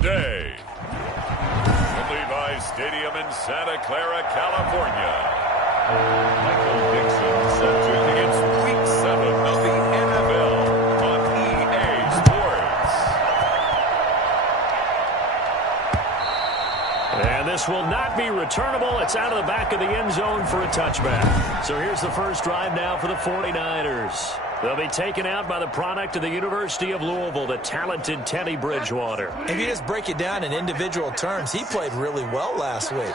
today. From Levi's Stadium in Santa Clara, California. Michael Dixon set to begin Week 7 of the NFL on EA Sports. And this will not be returnable. It's out of the back of the end zone for a touchback. So here's the first drive now for the 49ers. They'll be taken out by the product of the University of Louisville, the talented Teddy Bridgewater. If you just break it down in individual terms, he played really well last week.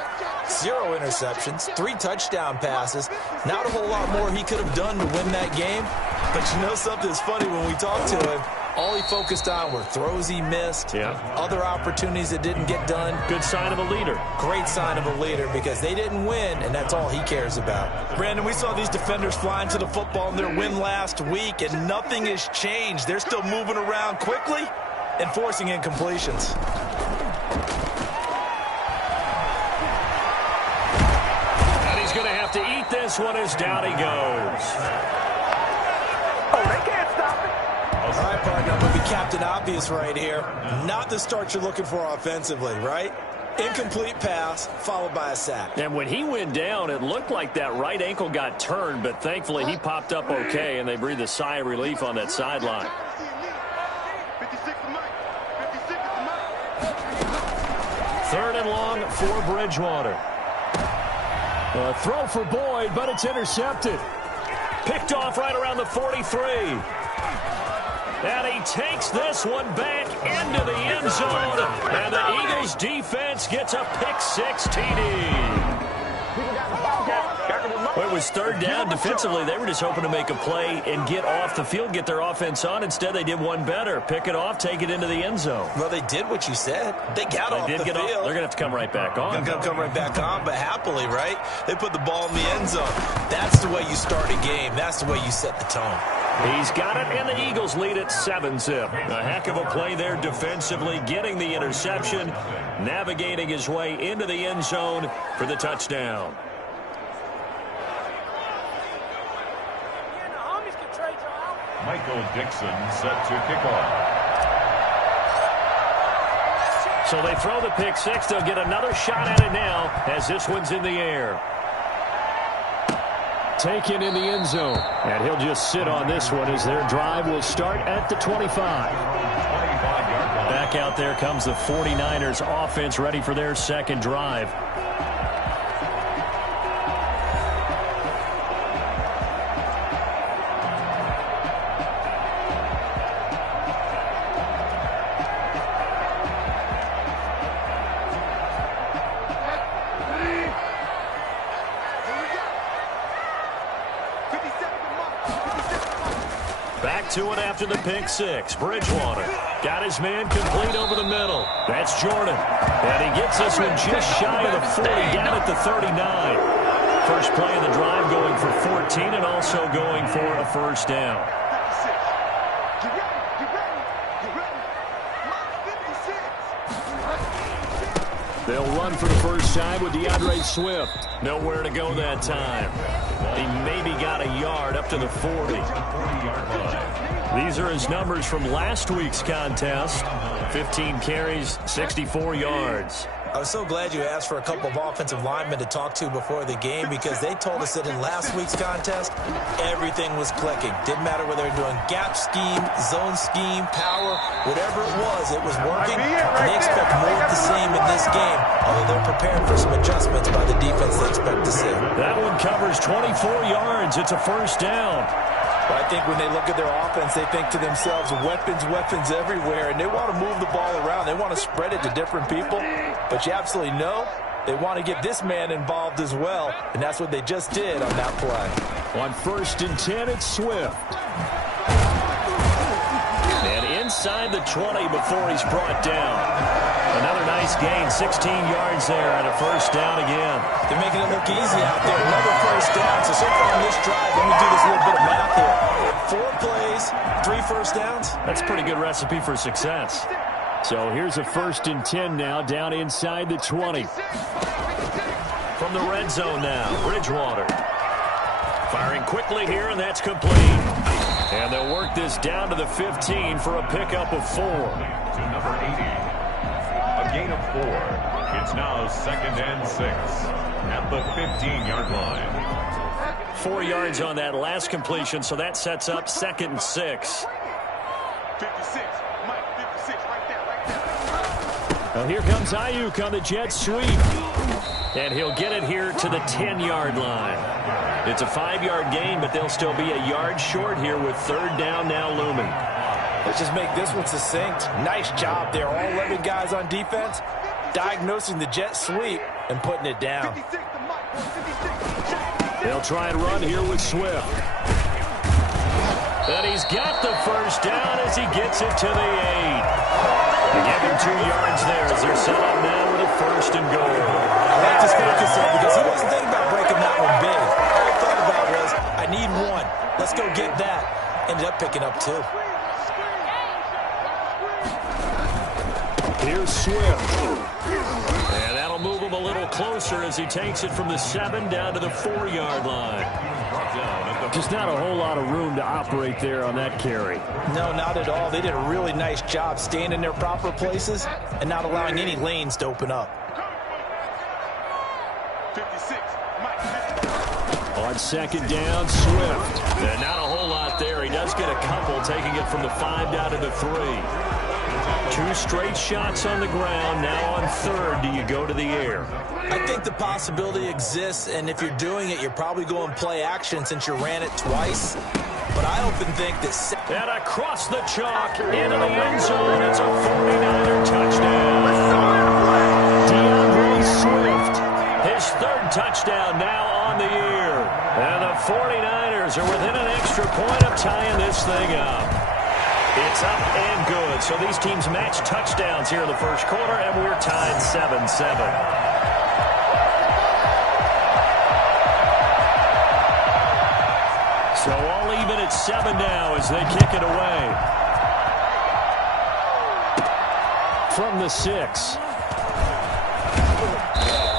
0 interceptions, 3 touchdown passes. Not a whole lot more he could have done to win that game. But you know something's funny when we talked to him. All he focused on were throws he missed, other opportunities that didn't get done. Good sign of a leader. Great sign of a leader because they didn't win, and that's all he cares about. Brandon, we saw these defenders flying to the football in their win last week, and nothing has changed. They're still moving around quickly and forcing incompletions. And he's going to have to eat this one as down he goes. Oh, they can't stop it. All right, partner, I'm going to be Captain Obvious right here. Not the start you're looking for offensively, right? Incomplete pass followed by a sack. And when he went down, it looked like that right ankle got turned, but thankfully he popped up okay, and they breathed a sigh of relief on that sideline. Third and long for Bridgewater. A throw for Boyd, but it's intercepted. Picked off right around the 43. And he takes this one back into the end zone. And the Eagles defense gets a pick-6 TD. Well, it was third down. Defensively, they were just hoping to make a play and get off the field, get their offense on. Instead, they did one better. Pick it off, take it into the end zone. Well, they did what you said. They got off the field. They're going to have to come right back on. Come right back on, but happily, right? They put the ball in the end zone. That's the way you start a game. That's the way you set the tone. He's got it, and the Eagles lead at 7-zip. A heck of a play there defensively, getting the interception, navigating his way into the end zone for the touchdown. Michael Dixon set to kick off. So they throw the pick-6. They'll get another shot at it now as this one's in the air. Taken in the end zone. And he'll just sit on this one as their drive will start at the 25. Back out there comes the 49ers offense ready for their second drive. To it after the pick-6. Bridgewater got his man complete over the middle. That's Jordan. And he gets this one just shy of the 40, down at the 39. First play of the drive going for 14 and also going for a first down. They'll run for the first time with DeAndre Swift. Nowhere to go that time. He maybe got a yard up to the 40. These are his numbers from last week's contest. 15 carries, 64 yards. I was so glad you asked for a couple of offensive linemen to talk to before the game because they told us that in last week's contest, everything was clicking. Didn't matter whether they were doing gap scheme, zone scheme, power, whatever it was working. And they expect more of the same in this game, although they're prepared for some adjustments by the defense they expect to see. That one covers 24 yards. It's a first down. But I think when they look at their offense, they think to themselves, weapons everywhere, and they want to move the ball around. They want to spread it to different people, but you absolutely know they want to get this man involved as well, and that's what they just did on that play. On 1st and 10, it's Swift. And inside the 20 before he's brought down. Another nice gain, 16 yards there, and a first down again. They're making it look easy out there. Another first down. So far on this drive, let me do this little bit of math here. 4 plays, 3 first downs. That's a pretty good recipe for success. So here's a 1st and 10 now, down inside the 20. From the red zone now, Bridgewater. Firing quickly here, and that's complete. And they'll work this down to the 15 for a pickup of 4. To number 80. gain of 4. It's now 2nd and 6 at the 15-yard line. 4 yards on that last completion, so that sets up 2nd and 6. 56, Mike, 56, right there. Well, here comes Ayuk on the jet sweep. And he'll get it here to the 10-yard line. It's a 5-yard gain, but they'll still be a yard short here with 3rd down now looming. Let's just make this one succinct. Nice job there. All 11 guys on defense diagnosing the jet sweep and putting it down. 56 to Mike, 56. They'll try and run here with Swift. And he's got the first down as he gets it to the 8. They give him 2 yards there as they're set up now with a 1st and goal. I like this focus there because he wasn't thinking about breaking that one big. All he thought about was, I need 1. Let's go get that. Ended up picking up 2. Here's Swift. And that'll move him a little closer as he takes it from the 7 down to the 4-yard line. Just not a whole lot of room to operate there on that carry. No, not at all. They did a really nice job staying in their proper places and not allowing any lanes to open up. 56, Mike, 56. On 2nd down, Swift. And not a whole lot there. He does get a couple, taking it from the 5 down to the 3. 2 straight shots on the ground. Now on 3rd, do you go to the air? I think the possibility exists, and if you're doing it, you're probably going play action since you ran it twice. But I often think that... And across the chalk, into the end zone, it's a 49er touchdown. DeAndre Swift, his 3rd touchdown now on the year. And the 49ers are within an extra point of tying this thing up. It's up and good. So these teams match touchdowns here in the first quarter, and we're tied 7-7. So all even at 7 now as they kick it away. From the 6.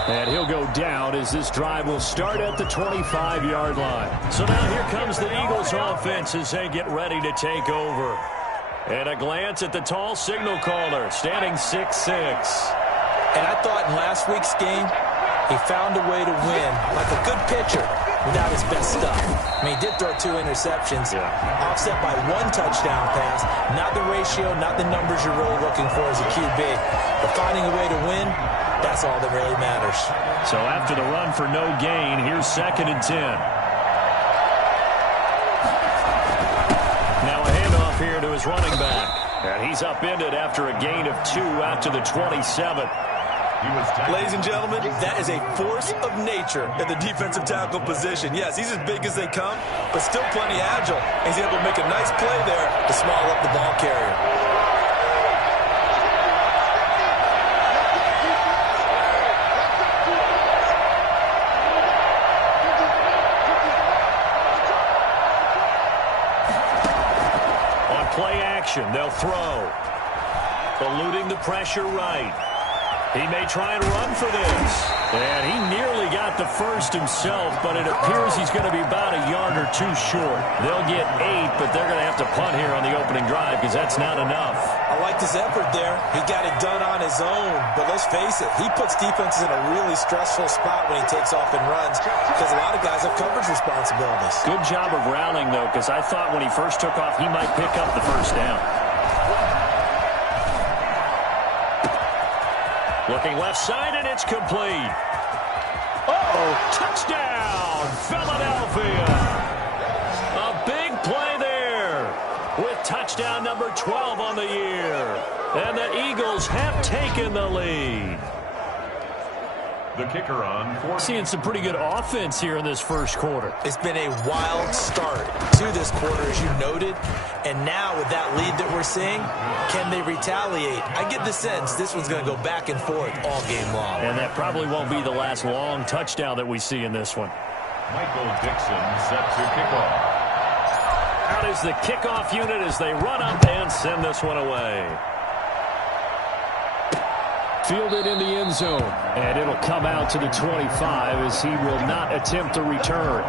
And he'll go down as this drive will start at the 25-yard line. So now here comes the Eagles offense as they get ready to take over. And a glance at the tall signal caller, standing 6'6". And I thought in last week's game, he found a way to win, like a good pitcher, without his best stuff. I mean, he did throw 2 interceptions, offset by 1 touchdown pass. Not the ratio, not the numbers you're really looking for as a QB. But finding a way to win, that's all that really matters. So after the run for no gain, here's 2nd and 10. Now a handoff here to his running back. And he's upended after a gain of 2 out to the 27. Ladies and gentlemen, that is a force of nature at the defensive tackle position. Yes, he's as big as they come, but still plenty agile. He's able to make a nice play there to small up the ball carrier. Play action. They'll throw. Eluding the pressure right. He may try and run for this. And he nearly got the first himself, but it appears he's going to be about a yard or 2 short. They'll get 8, but they're going to have to punt here on the opening drive because that's not enough. I like his effort there. He got it done on his own. But let's face it, he puts defenses in a really stressful spot when he takes off and runs because a lot of guys have coverage responsibilities. Good job of rounding, though, because I thought when he first took off, he might pick up the first down. Looking left side, and it's complete. Touchdown, Philadelphia. A big play there with touchdown number 12 on the year. And the Eagles have taken the lead. The kicker on 4. Seeing some pretty good offense here in this first quarter. It's been a wild start to this quarter, as you noted. And now with that lead that we're seeing, can they retaliate? I get the sense this one's going to go back and forth all game long. And that probably won't be the last long touchdown that we see in this one. Michael Dixon set to kick off. Out is the kickoff unit as they run up and send this one away. Fielded in the end zone, and it'll come out to the 25 as he will not attempt to return.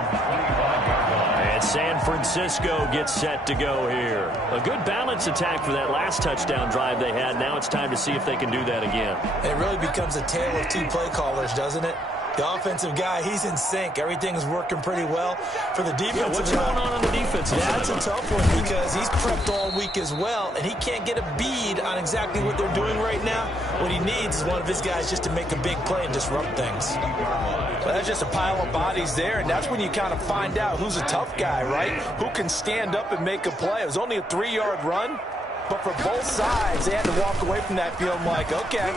And San Francisco gets set to go here. A good balance attack for that last touchdown drive they had. Now it's time to see if they can do that again. And it really becomes a tale of two play callers, doesn't it? The offensive guy, he's in sync. Everything's working pretty well. For the defensive guy, what's going on the defensive side? That's a tough one because he's prepped all week as well, and he can't get a bead on exactly what they're doing right now. What he needs is one of his guys just to make a big play and disrupt things. Well, that's just a pile of bodies there, and that's when you kind of find out who's a tough guy, right? Who can stand up and make a play. It was only a 3-yard run, but for both sides, they had to walk away from that feeling like, okay,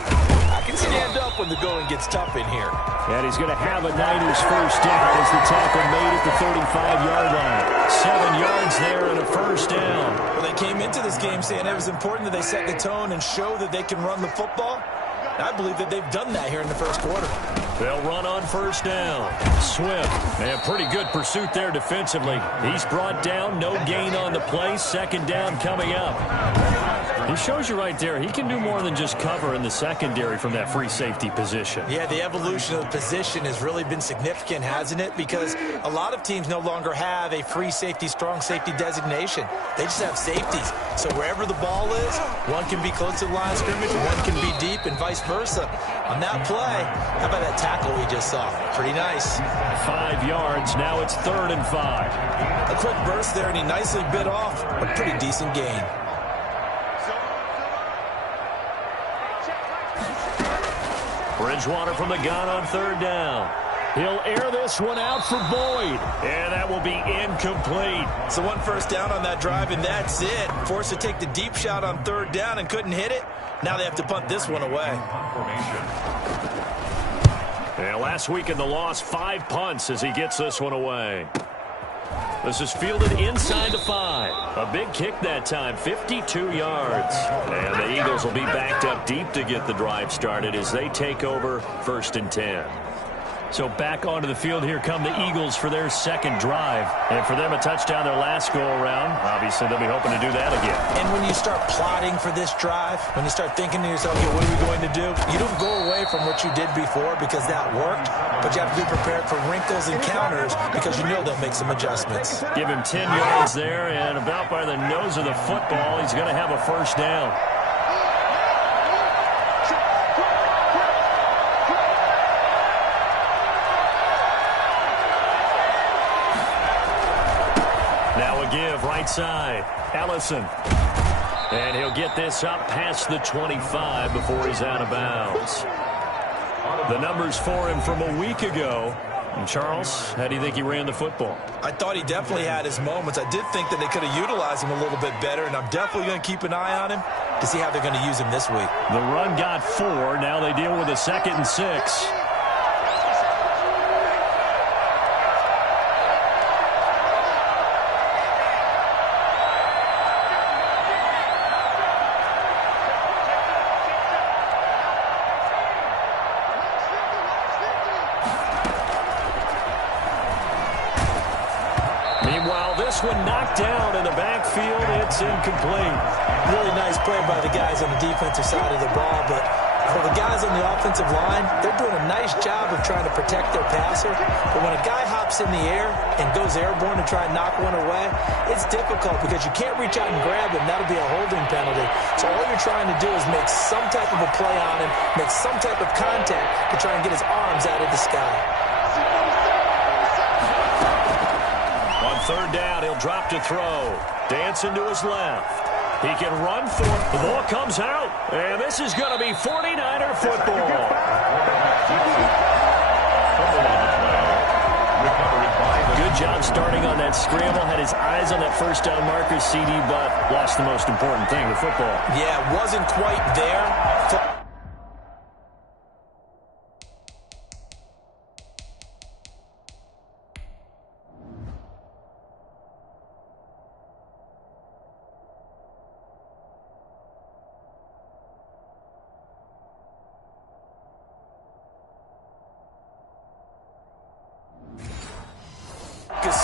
I can stand up when the going gets tough in here. And he's going to have a Niners first down as the tackle made at the 35-yard line. 7 yards there and a first down. Well, they came into this game saying it was important that they set the tone and show that they can run the football. And I believe that they've done that here in the first quarter. They'll run on first down. Swift. And pretty good pursuit there defensively. He's brought down. No gain on the play. Second down coming up. He shows you right there, he can do more than just cover in the secondary from that free safety position. Yeah, the evolution of the position has really been significant, hasn't it? Because a lot of teams no longer have a free safety, strong safety designation. They just have safeties. So wherever the ball is, one can be close to the line of scrimmage, one can be deep, and vice versa. On that play, how about that tackle we just saw? Pretty nice. 5 yards. Now it's 3rd and 5. A quick burst there, and he nicely bit off a pretty decent gain. Bridgewater from the gun on 3rd down. He'll air this one out for Boyd. And that will be incomplete. So one first down on that drive, and that's it. Forced to take the deep shot on 3rd down and couldn't hit it. Now they have to punt this one away. And last week in the loss, 5 punts as he gets this one away. This is fielded inside the 5. A big kick that time, 52 yards. And the Eagles will be backed up deep to get the drive started as they take over 1st and 10. So back onto the field, here come the Eagles for their second drive. And for them, a touchdown their last go-around. Obviously, they'll be hoping to do that again. And when you start plotting for this drive, when you start thinking to yourself, okay, what are we going to do? You don't go away from what you did before because that worked, but you have to be prepared for wrinkles and counters because you know they'll make some adjustments. Give him 10 yards there, and about by the nose of the football, he's going to have a first down. Give right side, Ellison. And he'll get this up past the 25 before he's out of bounds. The numbers for him from a week ago. And Charles, how do you think he ran the football? I thought he definitely had his moments. I did think that they could have utilized him a little bit better, and I'm definitely going to keep an eye on him to see how they're going to use him this week. The run got 4. Now they deal with a 2nd and 6. One knocked down in the backfield. It's incomplete. Really nice play by the guys on the defensive side of the ball, but for the guys on the offensive line, they're doing a nice job of trying to protect their passer. But when a guy hops in the air and goes airborne to try and knock one away, it's difficult because you can't reach out and grab him. That'll be a holding penalty. So all you're trying to do is make some type of a play on him, make some type of contact to try and get his arms out of the sky. 3rd down, he'll drop to throw. Dancing to his left. He can run for it. The ball comes out. And this is going to be 49er football. Good job starting on that scramble. Had his eyes on that first down marker, CD, but lost the most important thing, the football. Yeah, wasn't quite there.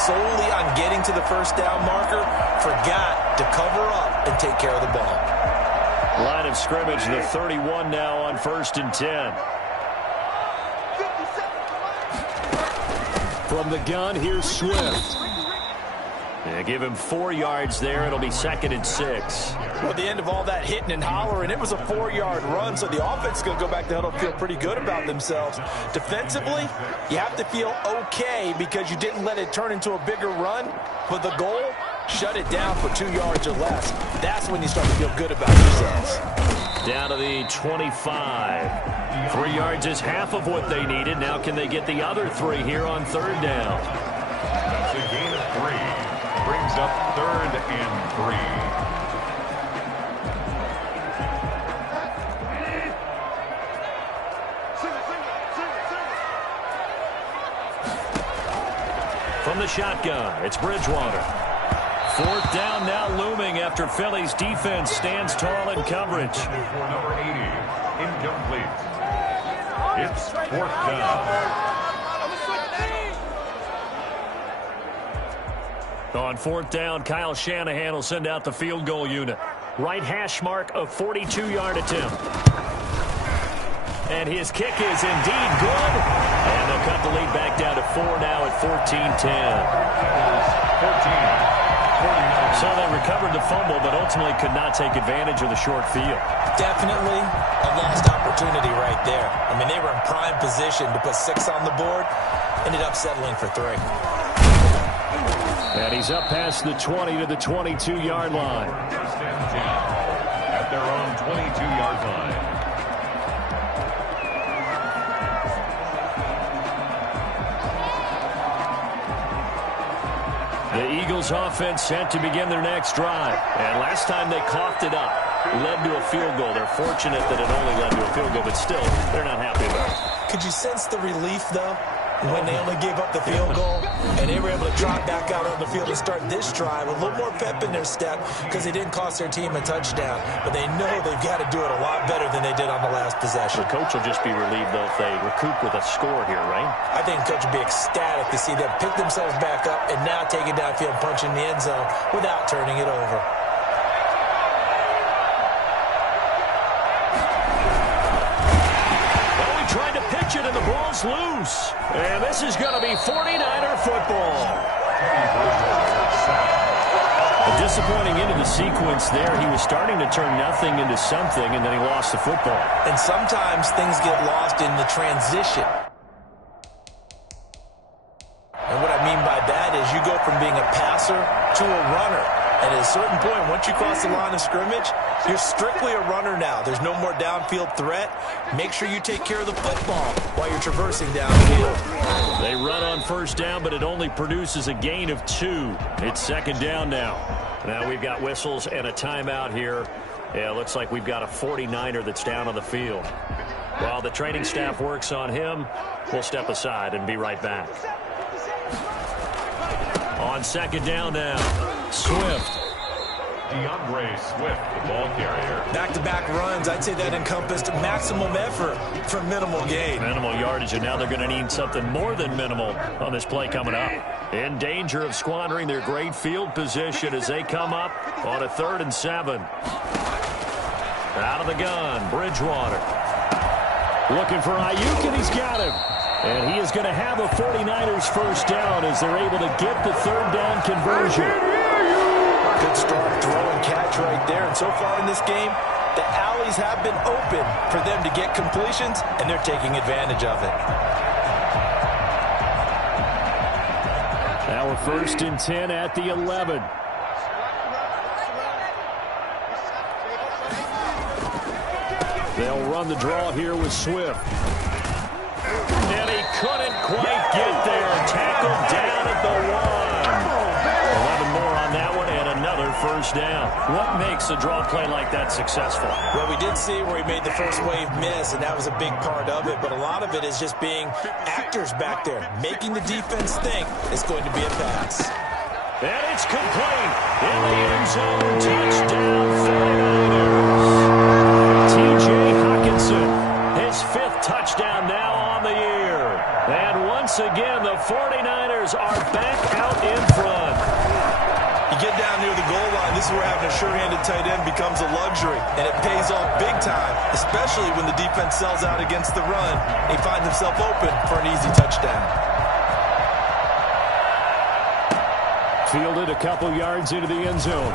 Solely on getting to the first down marker, forgot to cover up and take care of the ball. Line of scrimmage, the 31 now on 1st and 10. From the gun, here's Swift. Yeah, give him 4 yards there. It'll be 2nd and 6. Well, at the end of all that hitting and hollering, it was a 4-yard run, so the offense is going to go back to huddle, feel pretty good about themselves. Defensively, you have to feel okay because you didn't let it turn into a bigger run. But the goal, shut it down for 2 yards or less. That's when you start to feel good about yourselves. Down to the 25. 3 yards is half of what they needed. Now can they get the other 3 here on 3rd down? That's a gain of 3. Brings up 3rd and 3. From the shotgun, it's Bridgewater. 4th down now looming after Philly's defense stands tall in coverage. For number 80, incomplete. It's 4th down. On 4th down, Kyle Shanahan will send out the field goal unit. Right hash mark, a 42-yard attempt. And his kick is indeed good. And they'll cut the lead back down to 4 now at 14-10. 14. So they recovered the fumble, but ultimately could not take advantage of the short field. Definitely a lost opportunity right there. I mean, they were in prime position to put 6 on the board. Ended up settling for 3. And he's up past the 20 to the 22-yard line. First and 10 at their own 22-yard line. The Eagles offense set to begin their next drive. And last time they coughed it up, led to a field goal. They're fortunate that it only led to a field goal, but still, they're not happy about it. Could you sense the relief, though, when they only gave up the field goal and they were able to trot back out on the field and start this drive with a little more pep in their step because they didn't cost their team a touchdown, but they know they've got to do it a lot better than they did on the last possession. The coach will just be relieved, though, if they recoup with a score here, right? I think the coach would be ecstatic to see them pick themselves back up and now take it downfield, punch in the end zone without turning it over. It and the ball's loose. And this is going to be 49er football. A disappointing end of the sequence there. He was starting to turn nothing into something, and then he lost the football. And sometimes things get lost in the transition. And what I mean by that is you go from being a passer to a runner. And at a certain point, once you cross the line of scrimmage, you're strictly a runner now. There's no more downfield threat. Make sure you take care of the football while you're traversing downfield. They run on 1st down, but it only produces a gain of 2. It's 2nd down now. Now we've got whistles and a timeout here. Yeah, it looks like we've got a 49er that's down on the field. While the training staff works on him, we'll step aside and be right back. On 2nd down now, Swift. DeAndre Swift, the ball carrier. Back-to-back runs, I'd say that encompassed maximum effort for minimal gain. Minimal yardage, and now they're going to need something more than minimal on this play coming up. In danger of squandering their great field position as they come up on a 3rd and 7. Out of the gun, Bridgewater. Looking for Ayuk, and he's got him. And he is going to have a 49ers first down as they're able to get the 3rd down conversion. Good start, throw and catch right there. And so far in this game, the alleys have been open for them to get completions, and they're taking advantage of it. Now we're 1st and 10 at the 11. They'll run the draw here with Swift. And he couldn't quite get there. Tackled down at the 1. 11 more on that one and another first down. What makes a draw play like that successful? Well, we did see where he made the first wave miss, and that was a big part of it. But a lot of it is just being actors back there, making the defense think it's going to be a pass. And it's complete. In the end zone, touchdown 49ers. T.J. Hockenson, his 5th touchdown now on the year. And once again, the 49ers are back out in front. You get down near the goal line, this is where having a sure-handed tight end becomes a luxury, and it pays off big time, especially when the defense sells out against the run, and he finds himself open for an easy touchdown. fielded a couple yards into the end zone.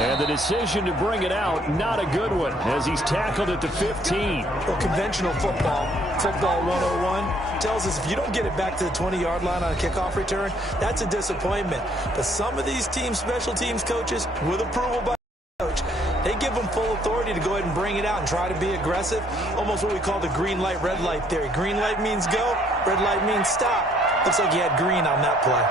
And the decision to bring it out, not a good one, as he's tackled at the 15. Well, conventional football 101, tells us if you don't get it back to the 20-yard line on a kickoff return, that's a disappointment. But some of these teams, special teams coaches, with approval by the coach, they give them full authority to go ahead and bring it out and try to be aggressive. Almost what we call the green light, red light theory. Green light means go, red light means stop. Looks like you had green on that play.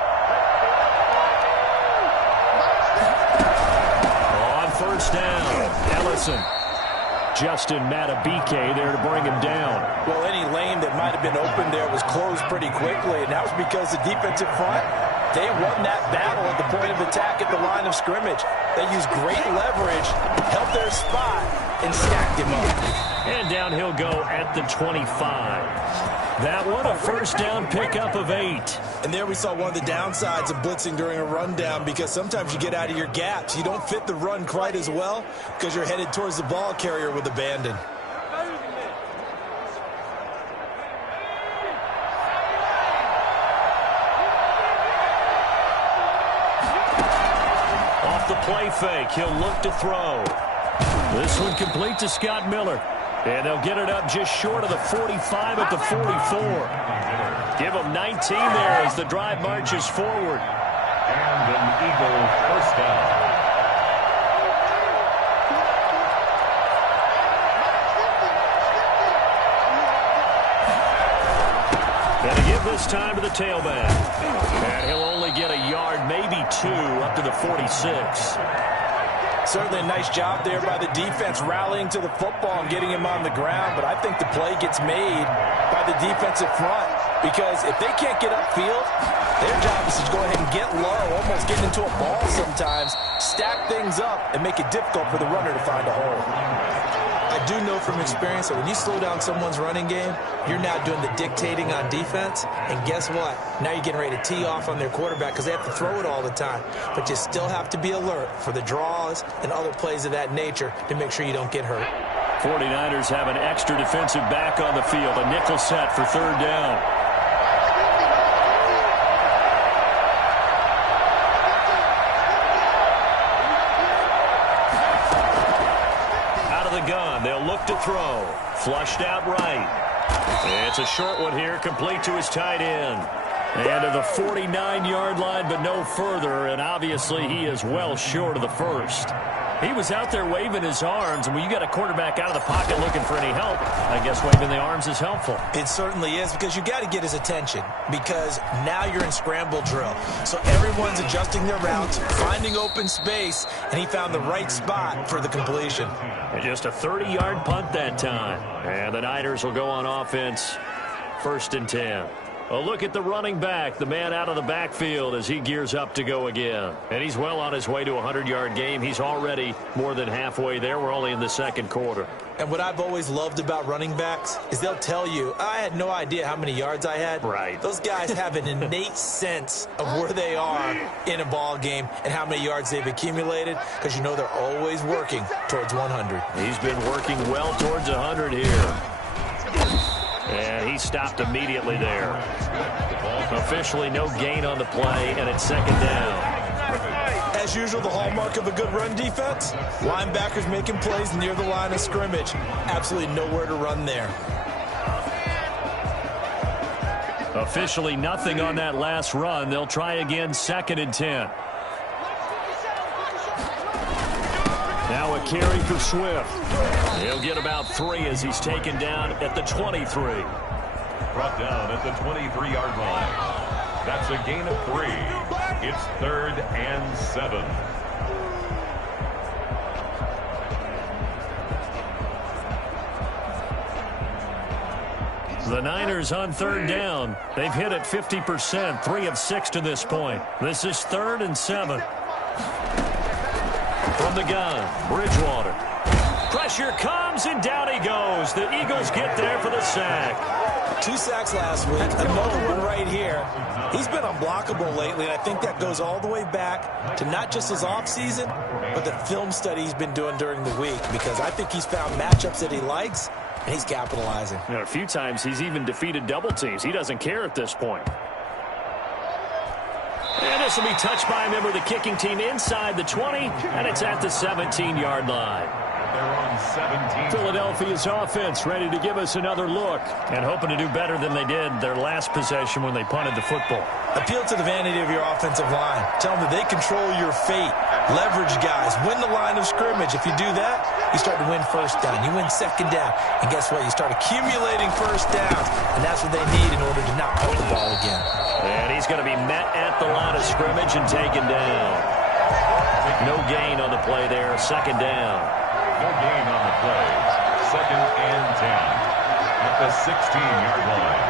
First down, Ellison. Justin Matabike there to bring him down. Well, any lane that might have been open there was closed pretty quickly, and that was because the defensive front, they won that battle at the point of attack at the line of scrimmage. They used great leverage, held their spot, and stacked him up. And down he'll go at the 25. That one, a first down pickup of 8. And there we saw one of the downsides of blitzing during a rundown, because sometimes you get out of your gaps. You don't fit the run quite as well because you're headed towards the ball carrier with abandon. Off the play fake, he'll look to throw. This one complete to Scott Miller. And they'll get it up just short of the 45 at the 44. Give them 19 there as the drive marches forward. And an Eagle first down. Gonna give this time to the tailback. And he'll only get a yard, maybe 2, up to the 46. Certainly a nice job there by the defense rallying to the football and getting him on the ground, but I think the play gets made by the defensive front, because if they can't get upfield, their job is to go ahead and get low, almost get into a ball sometimes, stack things up, and make it difficult for the runner to find a hole. I do know from experience that when you slow down someone's running game, you're now doing the dictating on defense. And guess what? Now you're getting ready to tee off on their quarterback because they have to throw it all the time. But you still have to be alert for the draws and other plays of that nature to make sure you don't get hurt. 49ers have an extra defensive back on the field. A nickel set for third down. Gun. They'll look to throw. Flushed out right. It's a short one here, complete to his tight end. And to the 49-yard line, but no further, and obviously he is well short of the first. He was out there waving his arms, and when you got a quarterback out of the pocket looking for any help, I guess waving the arms is helpful. It certainly is, because you got to get his attention, because now you're in scramble drill. So everyone's adjusting their routes, finding open space, and he found the right spot for the completion. And just a 30-yard punt that time. And the Niners will go on offense, 1st and 10. A look at the running back, the man out of the backfield as he gears up to go again. And he's well on his way to a 100-yard game. He's already more than halfway there. We're only in the second quarter. And what I've always loved about running backs is they'll tell you, I had no idea how many yards I had. Right. Those guys have an innate sense of where they are in a ball game and how many yards they've accumulated, because you know they're always working towards 100. He's been working well towards 100 here. And he stopped immediately there. Officially no gain on the play, and it's second down. As usual, the hallmark of a good run defense, linebackers making plays near the line of scrimmage. Absolutely nowhere to run there. Officially nothing on that last run. They'll try again, 2nd and 10. Now a carry for Swift. He'll get about 3 as he's taken down at the 23. Brought down at the 23-yard line. That's a gain of 3. It's 3rd and 7. The Niners on 3rd down. They've hit it 50%, 3 of 6 to this point. This is 3rd and 7. From the gun, Bridgewater. Pressure comes, and down he goes. The Eagles get there for the sack. 2 sacks last week, another one right here. He's been unblockable lately, and I think that goes all the way back to not just his offseason, but the film study he's been doing during the week, because I think he's found matchups that he likes, and he's capitalizing. You know, a few times he's even defeated double teams. He doesn't care at this point. This will be touched by a member of the kicking team inside the 20, and it's at the 17-yard line. They're on 17. Philadelphia's offense ready to give us another look and hoping to do better than they did their last possession when they punted the football. Appeal to the vanity of your offensive line. Tell them that they control your fate. Leverage guys. Win the line of scrimmage. If you do that, you start to win first down. You win second down. And guess what? You start accumulating first downs. And that's what they need in order to not punt the ball again. And he's going to be met at the line of scrimmage and taken down. No gain on the play there. Second down. No gain on the play. 2nd and 10 at the 16-yard line.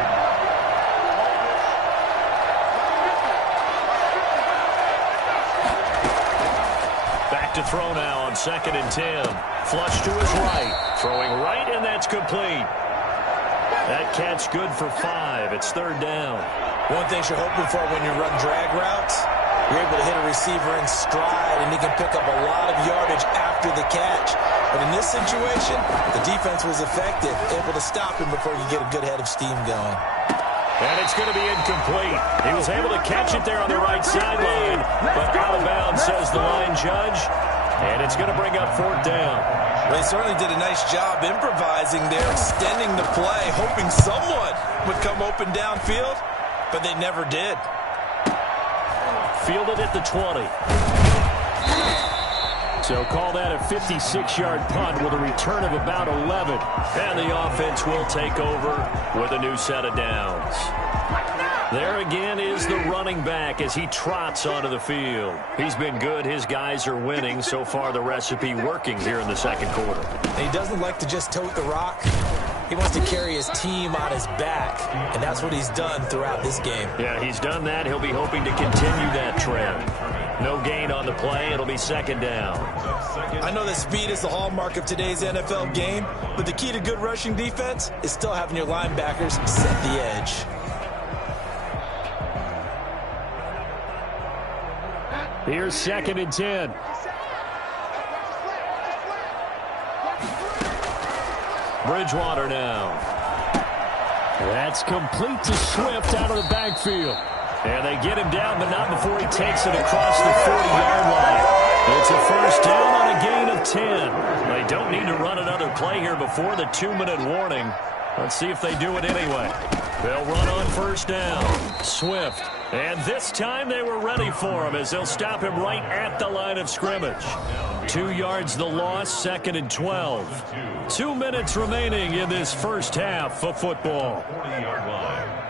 Back to throw now on 2nd and 10. Flush to his right. Throwing right, and that's complete. That catch good for 5. It's 3rd down. One thing you're hoping for when you run drag routes, you're able to hit a receiver in stride, and he can pick up a lot of yardage after the catch. But in this situation, the defense was effective, able to stop him before he could get a good head of steam going. And it's going to be incomplete. He was able to catch it there on the right sideline, but out of bounds, says the line judge. And it's going to bring up 4th down. Well, they certainly did a nice job improvising there, extending the play, hoping someone would come open downfield, but they never did. Fielded at the 20. So call that a 56-yard punt with a return of about 11. And the offense will take over with a new set of downs. There again is the running back as he trots onto the field. He's been good. His guys are winning. So far, the recipe working here in the second quarter. And he doesn't like to just tote the rock. He wants to carry his team on his back, and that's what he's done throughout this game. Yeah, he's done that. He'll be hoping to continue that trend. No gain on the play. It'll be 2nd down. I know that speed is the hallmark of today's NFL game, but the key to good rushing defense is still having your linebackers set the edge. Here's 2nd and 10. Bridgewater now. That's complete to Swift out of the backfield. And they get him down, but not before he takes it across the 40-yard line. It's a first down on a gain of 10. They don't need to run another play here before the 2-minute warning. Let's see if they do it anyway. They'll run on first down. Swift. And this time they were ready for him as they'll stop him right at the line of scrimmage. 2 yards the loss, 2nd and 12. 2 minutes remaining in this first half of football. 40-yard line.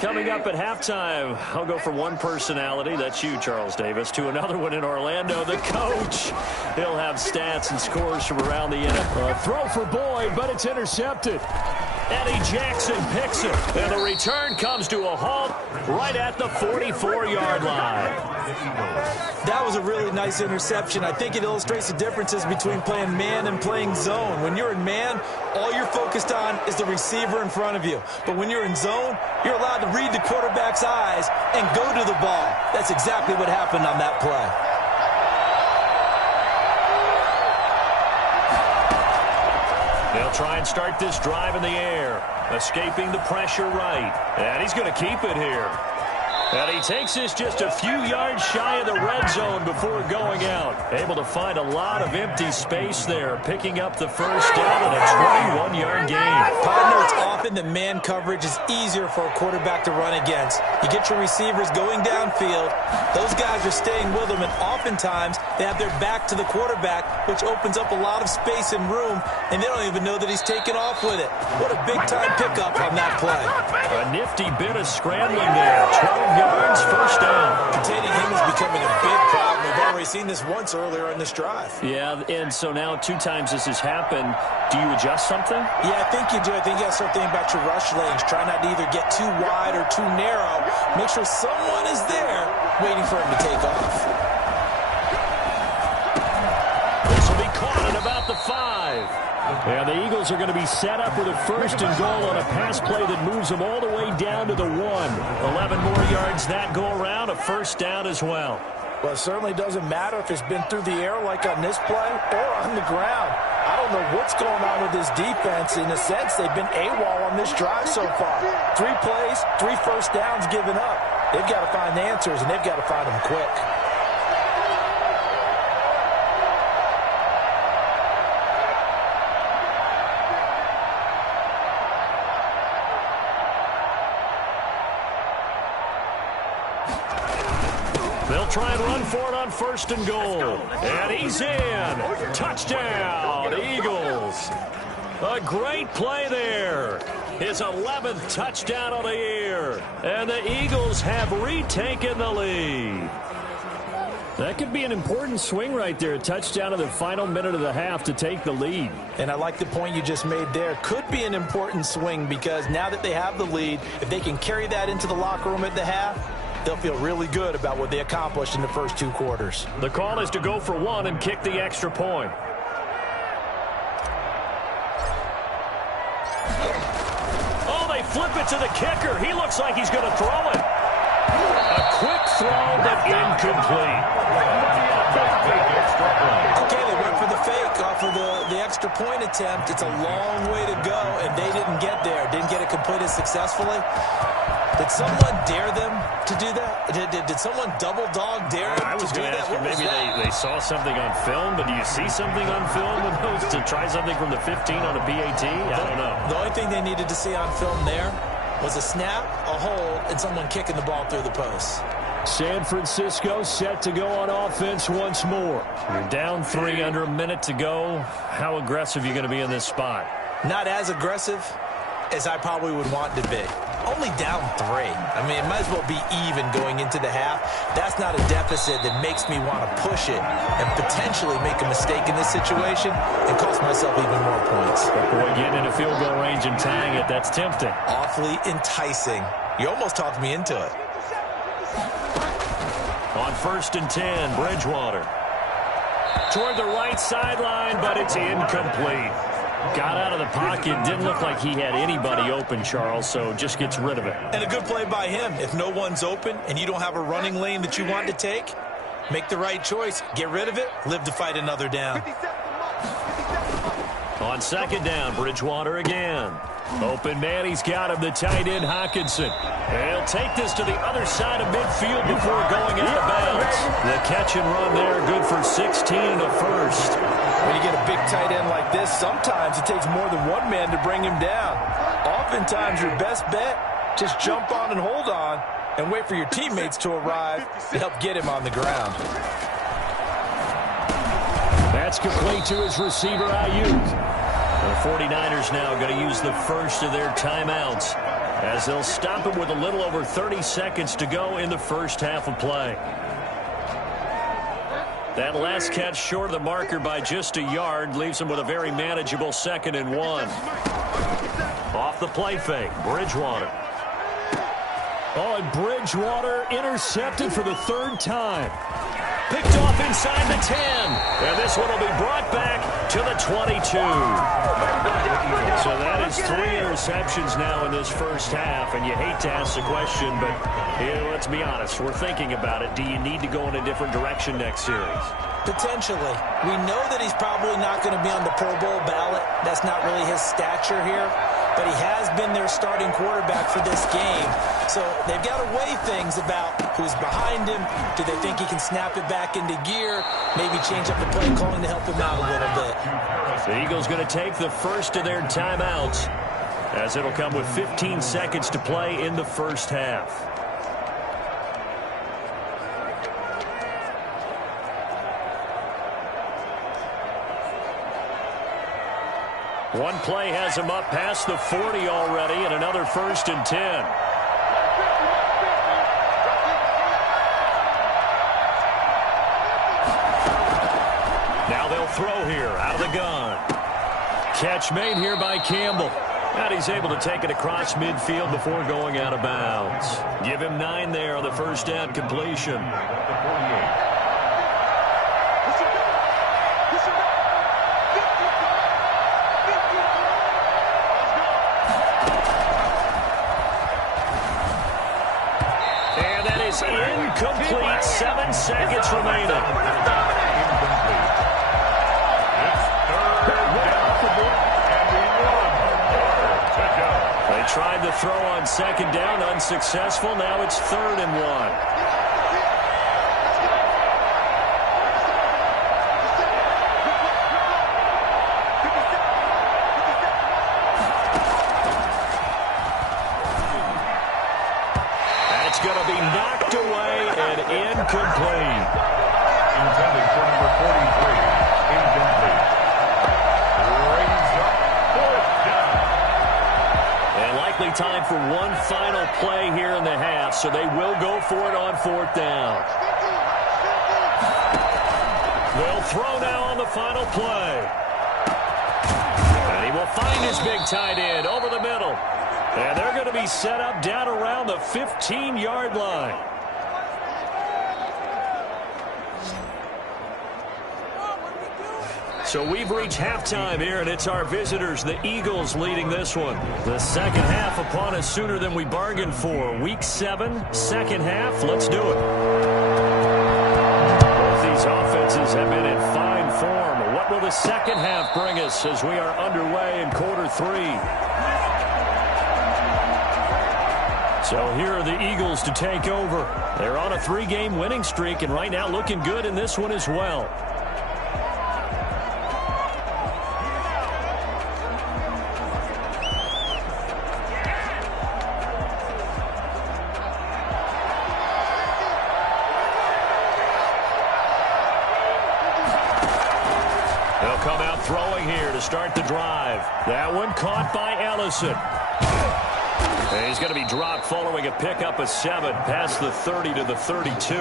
Coming up at halftime, I'll go from one personality, that's you, Charles Davis, to another one in Orlando, the coach. He'll have stats and scores from around the NFL. Throw for Boyd, but it's intercepted. Eddie Jackson picks it, and the return comes to a halt right at the 44-yard line. That was a really nice interception. I think it illustrates the differences between playing man and playing zone. When you're in man, all you're focused on is the receiver in front of you. But when you're in zone, you're allowed to read the quarterback's eyes and go to the ball. That's exactly what happened on that play. They'll try and start this drive in the air, escaping the pressure right. And he's going to keep it here. And he takes this just a few yards shy of the red zone before going out. Able to find a lot of empty space there, picking up the first down and a 21-yard gain. Partner, it's often that man coverage is easier for a quarterback to run against. You get your receivers going downfield. Those guys are staying with them, and oftentimes they have their back to the quarterback, which opens up a lot of space and room, and they don't even know that he's taken off with it. What a big-time pickup on that play. A nifty bit of scrambling there. 12 yards, first down. Containing him is becoming a big problem. We've already seen this once earlier in this drive. Yeah, and so now 2 times this has happened. Do you adjust something? Yeah, I think you do. I think you got to start thinking about your rush lanes. Try not to either get too wide or too narrow. Make sure someone is there waiting for him to take off. This will be caught at about the 5. And the Eagles are going to be set up with a first and goal on a pass play that moves them all the way down to the 1. 11 more yards that go around, a first down as well. Well, it certainly doesn't matter if it's been through the air like on this play or on the ground. I don't know what's going on with this defense. In a sense, they've been AWOL on this drive so far. 3 plays, 3 first downs given up. They've got to find answers, and they've got to find them quick. They'll try and run for it on 1st and goal. And he's in. Touchdown, Eagles. A great play there. His 11th touchdown of the year. And the Eagles have retaken the lead. That could be an important swing right there. A touchdown in the final minute of the half to take the lead. And I like the point you just made there. Could be an important swing because now that they have the lead, if they can carry that into the locker room at the half, they'll feel really good about what they accomplished in the first 2 quarters. The call is to go for 1 and kick the extra point. Oh, they flip it to the kicker. He looks like he's going to throw it. A quick throw, but incomplete. Okay, they went for the fake off of the extra point attempt. It's a long way to go, and they didn't get there. Didn't get it completed successfully. Did someone dare them to do that? Did someone double dog dare them I was to do going to that? ask you, maybe they saw something on film, but do you see something on film with those to try something from the 15 on a PAT? I don't know. The only thing they needed to see on film there was a snap, a hold, and someone kicking the ball through the post. San Francisco set to go on offense once more. You're down 3 under a minute to go. How aggressive are you going to be in this spot? Not as aggressive as I probably would want to be. Only down 3. I mean, it might as well be even going into the half. That's not a deficit that makes me want to push it and potentially make a mistake in this situation and cost myself even more points. But boy, getting into field goal range and tying it, that's tempting. Awfully enticing. You almost talked me into it. On 1st and 10, Bridgewater. Toward the right sideline, but it's incomplete. Got out of the pocket. Didn't look like he had anybody open, Charles, so just gets rid of it. And a good play by him. If no one's open and you don't have a running lane that you want to take, make the right choice. Get rid of it. Live to fight another down. On 2nd down, Bridgewater again. Open man, he's got him, the tight end, Hockenson. He'll take this to the other side of midfield before going out of bounds. The catch and run there, good for 16 and a first. When you get a big tight end like this, sometimes it takes more than one man to bring him down. Oftentimes, your best bet, just jump on and hold on and wait for your teammates to arrive to help get him on the ground. That's complete to his receiver, Ayuk. The 49ers now going to use the first of their timeouts as they'll stop him with a little over 30 seconds to go in the first half of play. That last catch short of the marker by just a yard leaves him with a very manageable 2nd and 1. Off the play fake, Bridgewater. Oh, and Bridgewater intercepted for the 3rd time. Picked off inside the 10. And this one will be brought back to the 22. So that is 3 interceptions now in this first half. And you hate to ask the question, but let's be honest. We're thinking about it. Do you need to go in a different direction next series? Potentially. We know that he's probably not going to be on the Pro Bowl ballot. That's not really his stature here. But he has been their starting quarterback for this game. So they've got to weigh things about who's behind him. Do they think he can snap it back into gear? Maybe change up the play calling to help him out a little bit. The Eagles going to take the first of their timeouts as it'll come with 15 seconds to play in the first half. One play has him up past the 40 already, and another 1st and 10. Now they'll throw here out of the gun. Catch made here by Campbell. And he's able to take it across midfield before going out of bounds. Give him 9 there on the first down completion. Incomplete. 7 seconds remaining. tried the throw on second down, unsuccessful. Now it's 3rd and 1. Incomplete. Intended for number 43. Incomplete. Raised up. 4th down. And likely time for one final play here in the half, so they will go for it on 4th down. They'll throw now on the final play. And he will find his big tight end over the middle. And they're going to be set up down around the 15-yard line. So we've reached halftime here, and it's our visitors, the Eagles, leading this one. The second half upon us sooner than we bargained for. Week 7, second half. Let's do it. Both these offenses have been in fine form. What will the second half bring us as we are underway in quarter 3? So here are the Eagles to take over. They're on a 3-game winning streak, and right now looking good in this one as well. Start the drive. That one caught by Ellison. And he's going to be dropped following a pickup of 7 past the 30 to the 32.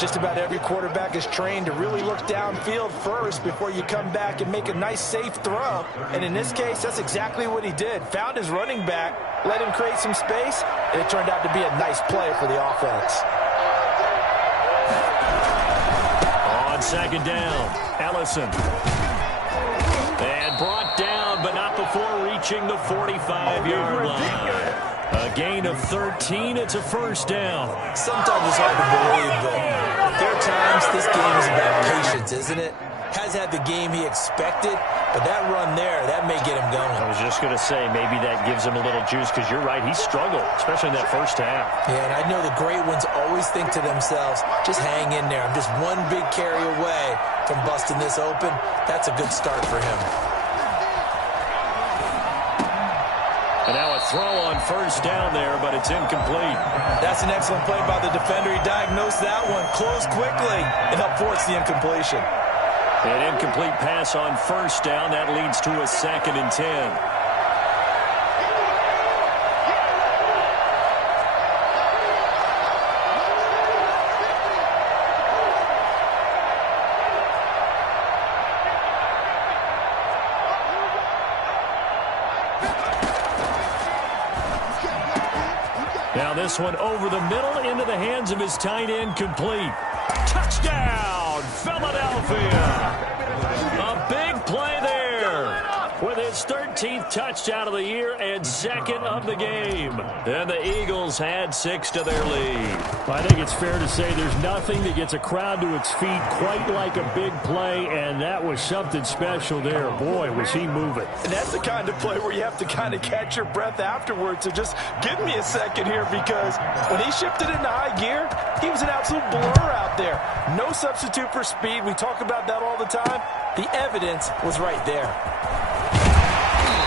Just about every quarterback is trained to really look downfield first before you come back and make a nice safe throw. And in this case, that's exactly what he did. Found his running back, let him create some space, and it turned out to be a nice play for the offense. On second down, Ellison. And brought down, but not before reaching the 45-yard line. A gain of 13. It's a first down. Sometimes it's hard to believe, but there are times this game is about patience, isn't it? Has had the game he expected, but that run there, that may get him going. I was just going to say, maybe that gives him a little juice, because you're right, he struggled, especially in that first half. Yeah, and I know the great ones always think to themselves, just hang in there. I'm just one big carry away from busting this open. That's a good start for him. And now a throw on first down there, but it's incomplete. That's an excellent play by the defender. He diagnosed that one, closed quickly, and helped force the incompletion. An incomplete pass on first down. That leads to a 2nd and 10. Now this one over the middle into the hands of his tight end, complete. Touchdown, Philadelphia. A big play there with his 13th touchdown of the year and 2nd of the game. And the Eagles had 6 to their lead. I think it's fair to say there's nothing that gets a crowd to its feet quite like a big play, and that was something special there. Boy, was he moving. And that's the kind of play where you have to kind of catch your breath afterwards. So just give me a second here, because when he shifted into high gear, he was an absolute blur out there. No substitute for speed. We talk about that all the time. The evidence was right there.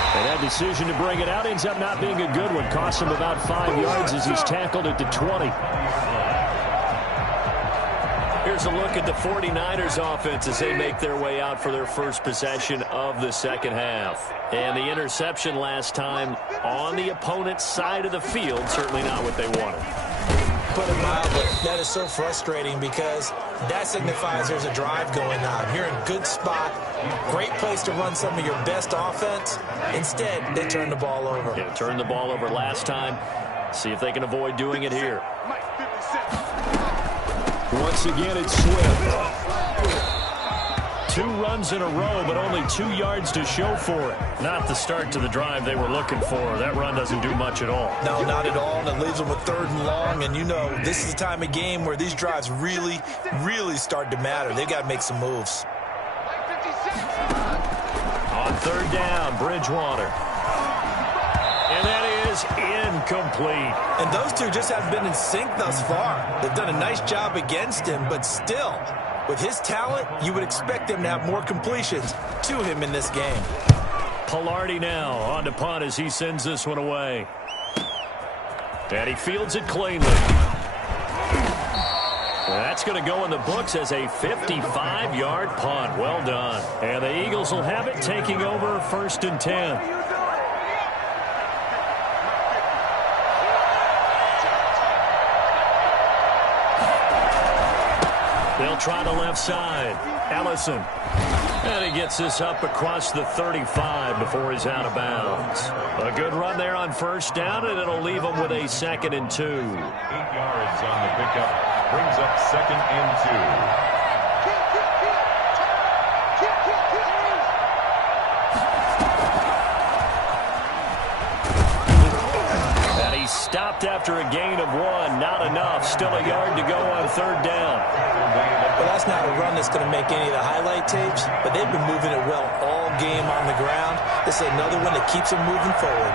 And that decision to bring it out ends up not being a good one. Cost him about 5 yards as he's tackled at the 20. Here's a look at the 49ers offense as they make their way out for their first possession of the second half. And the interception last time on the opponent's side of the field, certainly not what they wanted. Put it mildly, that is so frustrating, because that signifies there's a drive going on. You're in a good spot, great place to run some of your best offense. Instead, they turn the ball over. Yeah, turned the ball over last time. See if they can avoid doing it here. Once again, it's Swift. 2 runs in a row, but only 2 yards to show for it. Not the start to the drive they were looking for. That run doesn't do much at all. No, not at all, and it leaves them with 3rd and long. And you know, this is the time of game where these drives really, really start to matter. They've got to make some moves. On 3rd down, Bridgewater. And that is incomplete. And those two just haven't been in sync thus far. They've done a nice job against him, but still, with his talent, you would expect them to have more completions to him in this game. Pilardi now on to punt as he sends this one away. And he fields it cleanly. That's going to go in the books as a 55-yard punt. Well done. And the Eagles will have it, taking over 1st and 10. They'll try the left side. Ellison. And he gets this up across the 35 before he's out of bounds. A good run there on 1st down, and it'll leave him with a 2nd and 2. 8 yards on the pickup. Brings up 2nd and 2. And he's stopped after a gain of 1. Not enough. Still a yard to go on 3rd down. Well, that's not a run that's going to make any of the highlight tapes, but they've been moving it well all game on the ground. This is another one that keeps them moving forward.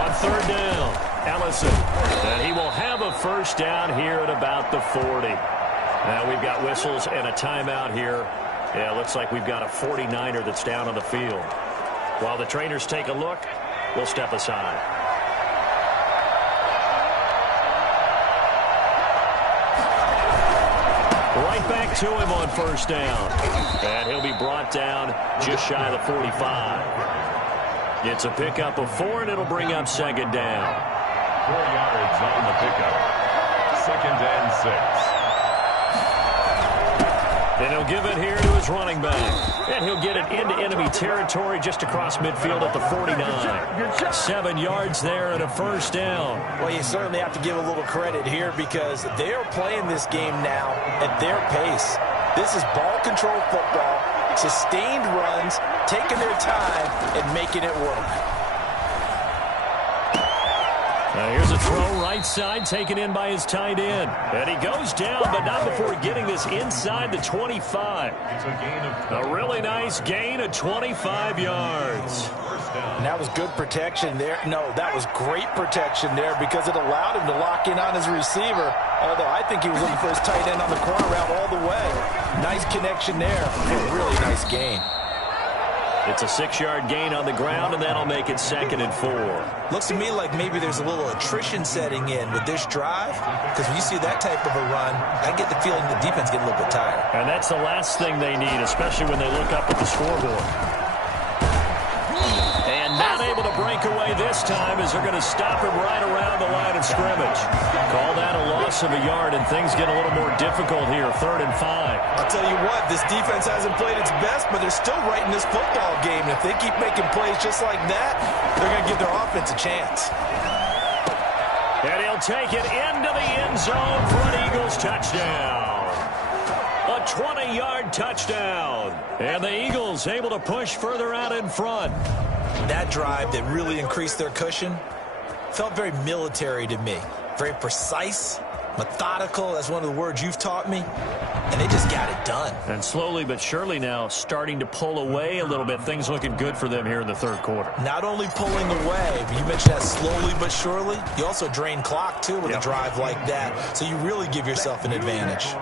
On 3rd down, Ellison. And he will have a 1st down here at about the 40. Now we've got whistles and a timeout here. Yeah, looks like we've got a 49er that's down on the field. While the trainers take a look, we'll step aside. Right back to him on 1st down. And he'll be brought down just shy of the 45. It's a pickup of 4, and it'll bring up 2nd down. 4 yards on the pickup. 2nd and 6. And he'll give it here to his running back. And he'll get it into enemy territory just across midfield at the 49. 7 yards there and a 1st down. Well, you certainly have to give a little credit here because they're playing this game now at their pace. This is ball control football, sustained runs, taking their time and making it work. Now here's a throw right side taken in by his tight end. And he goes down, but not before getting this inside the 25. It's a gain of A really nice gain of 25 yards. And that was good protection there. No, that was great protection there because it allowed him to lock in on his receiver. Although I think he was looking for his tight end on the corner route all the way. Nice connection there. A really nice gain. It's a 6-yard gain on the ground, and that'll make it 2nd and 4. Looks to me like maybe there's a little attrition setting in with this drive because when you see that type of a run, I get the feeling the defense get a little bit tired. And that's the last thing they need, especially when they look up at the scoreboard. And not able to break away this time as they're going to stop him right around the line of scrimmage. Call that a loss of a yard, and things get a little more difficult here, 3rd and 5. I'll tell you what, this defense hasn't played its best, but they're still right in this football game. And if they keep making plays just like that, they're going to give their offense a chance. And he'll take it into the end zone for an Eagles touchdown. A 20-yard touchdown. And the Eagles able to push further out in front. That drive that really increased their cushion felt very military to me. Very precise, methodical, that's one of the words you've taught me, and they just got it done. And slowly but surely now starting to pull away a little bit. Things looking good for them here in the 3rd quarter. Not only pulling away, but you mentioned that slowly but surely, you also drain clock, too, with a drive like that, so you really give yourself an advantage.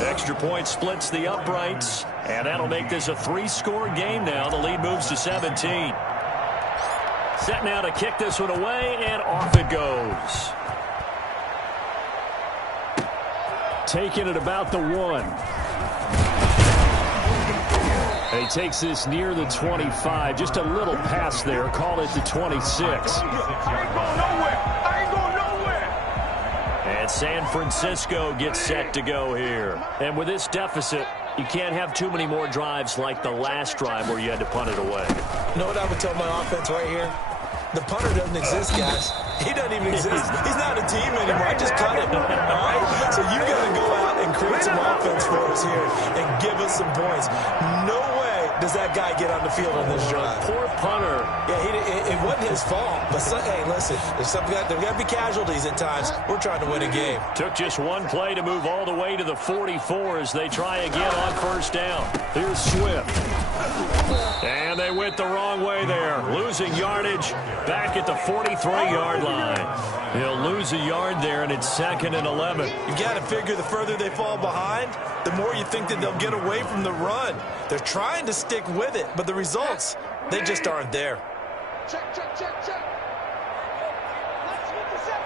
Extra point splits the uprights, and that'll make this a 3-score game now. The lead moves to 17. Set now to kick this one away, and off it goes. Taking it about the 1. And he takes this near the 25. Just a little pass there. Call it the 26. I ain't going nowhere. I ain't going nowhere. And San Francisco gets set to go here. And with this deficit, you can't have too many more drives like the last drive where you had to punt it away. You know what I would tell my offense right here? The punter doesn't exist, guys. He doesn't even exist. He's not a team anymore. I just cut him. All right? So you got to go out and create some offense for us here and give us some points. No way does that guy get on the field on this drive. Poor punter. Yeah, it wasn't his fault. But, hey, listen, there's got to be casualties at times. We're trying to win a game. Took just one play to move all the way to the 44 as they try again on 1st down. Here's Swift. And they went the wrong way there, losing yardage back at the 43-yard line. He'll lose a yard there, and it's 2nd and 11. You got to figure the further they fall behind, the more you think that they'll get away from the run. They're trying to stick with it, but the results, they just aren't there. Check, check, check, check. Let's 57.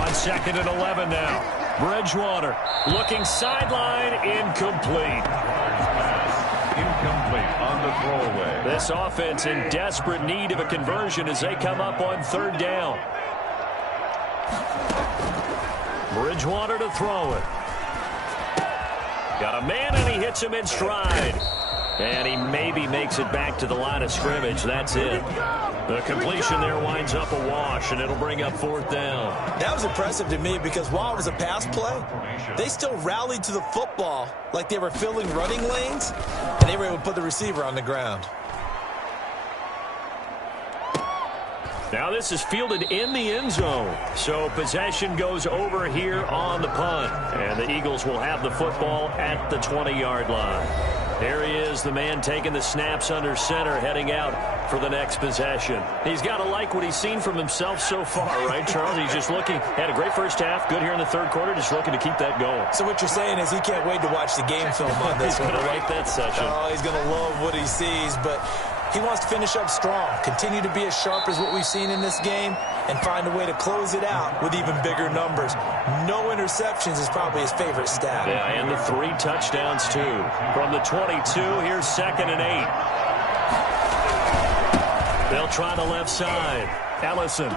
On 2nd and 11 now. Bridgewater looking sideline, incomplete. Incomplete on the throwaway. This offense in desperate need of a conversion as they come up on 3rd down. Bridgewater to throw it. Got a man, and he hits him in stride. And he maybe makes it back to the line of scrimmage. That's it. The completion there winds up a wash, and it'll bring up 4th down. That was impressive to me because while it was a pass play, they still rallied to the football like they were filling running lanes, and they were able to put the receiver on the ground. Now this is fielded in the end zone. So possession goes over here on the punt. And the Eagles will have the football at the 20-yard line. There he is, the man taking the snaps under center, heading out for the next possession. He's got to like what he's seen from himself so far, right, Charles? He's just looking, had a great first half, good here in the 3rd quarter, just looking to keep that going. So what you're saying is he can't wait to watch the game film on this one. He's going to like that session. Oh, he's going to love what he sees, but he wants to finish up strong, continue to be as sharp as what we've seen in this game, and find a way to close it out with even bigger numbers. No interceptions is probably his favorite stat. Yeah, and the 3 touchdowns, too. From the 22, here's 2nd and 8. They'll try the left side. Ellison.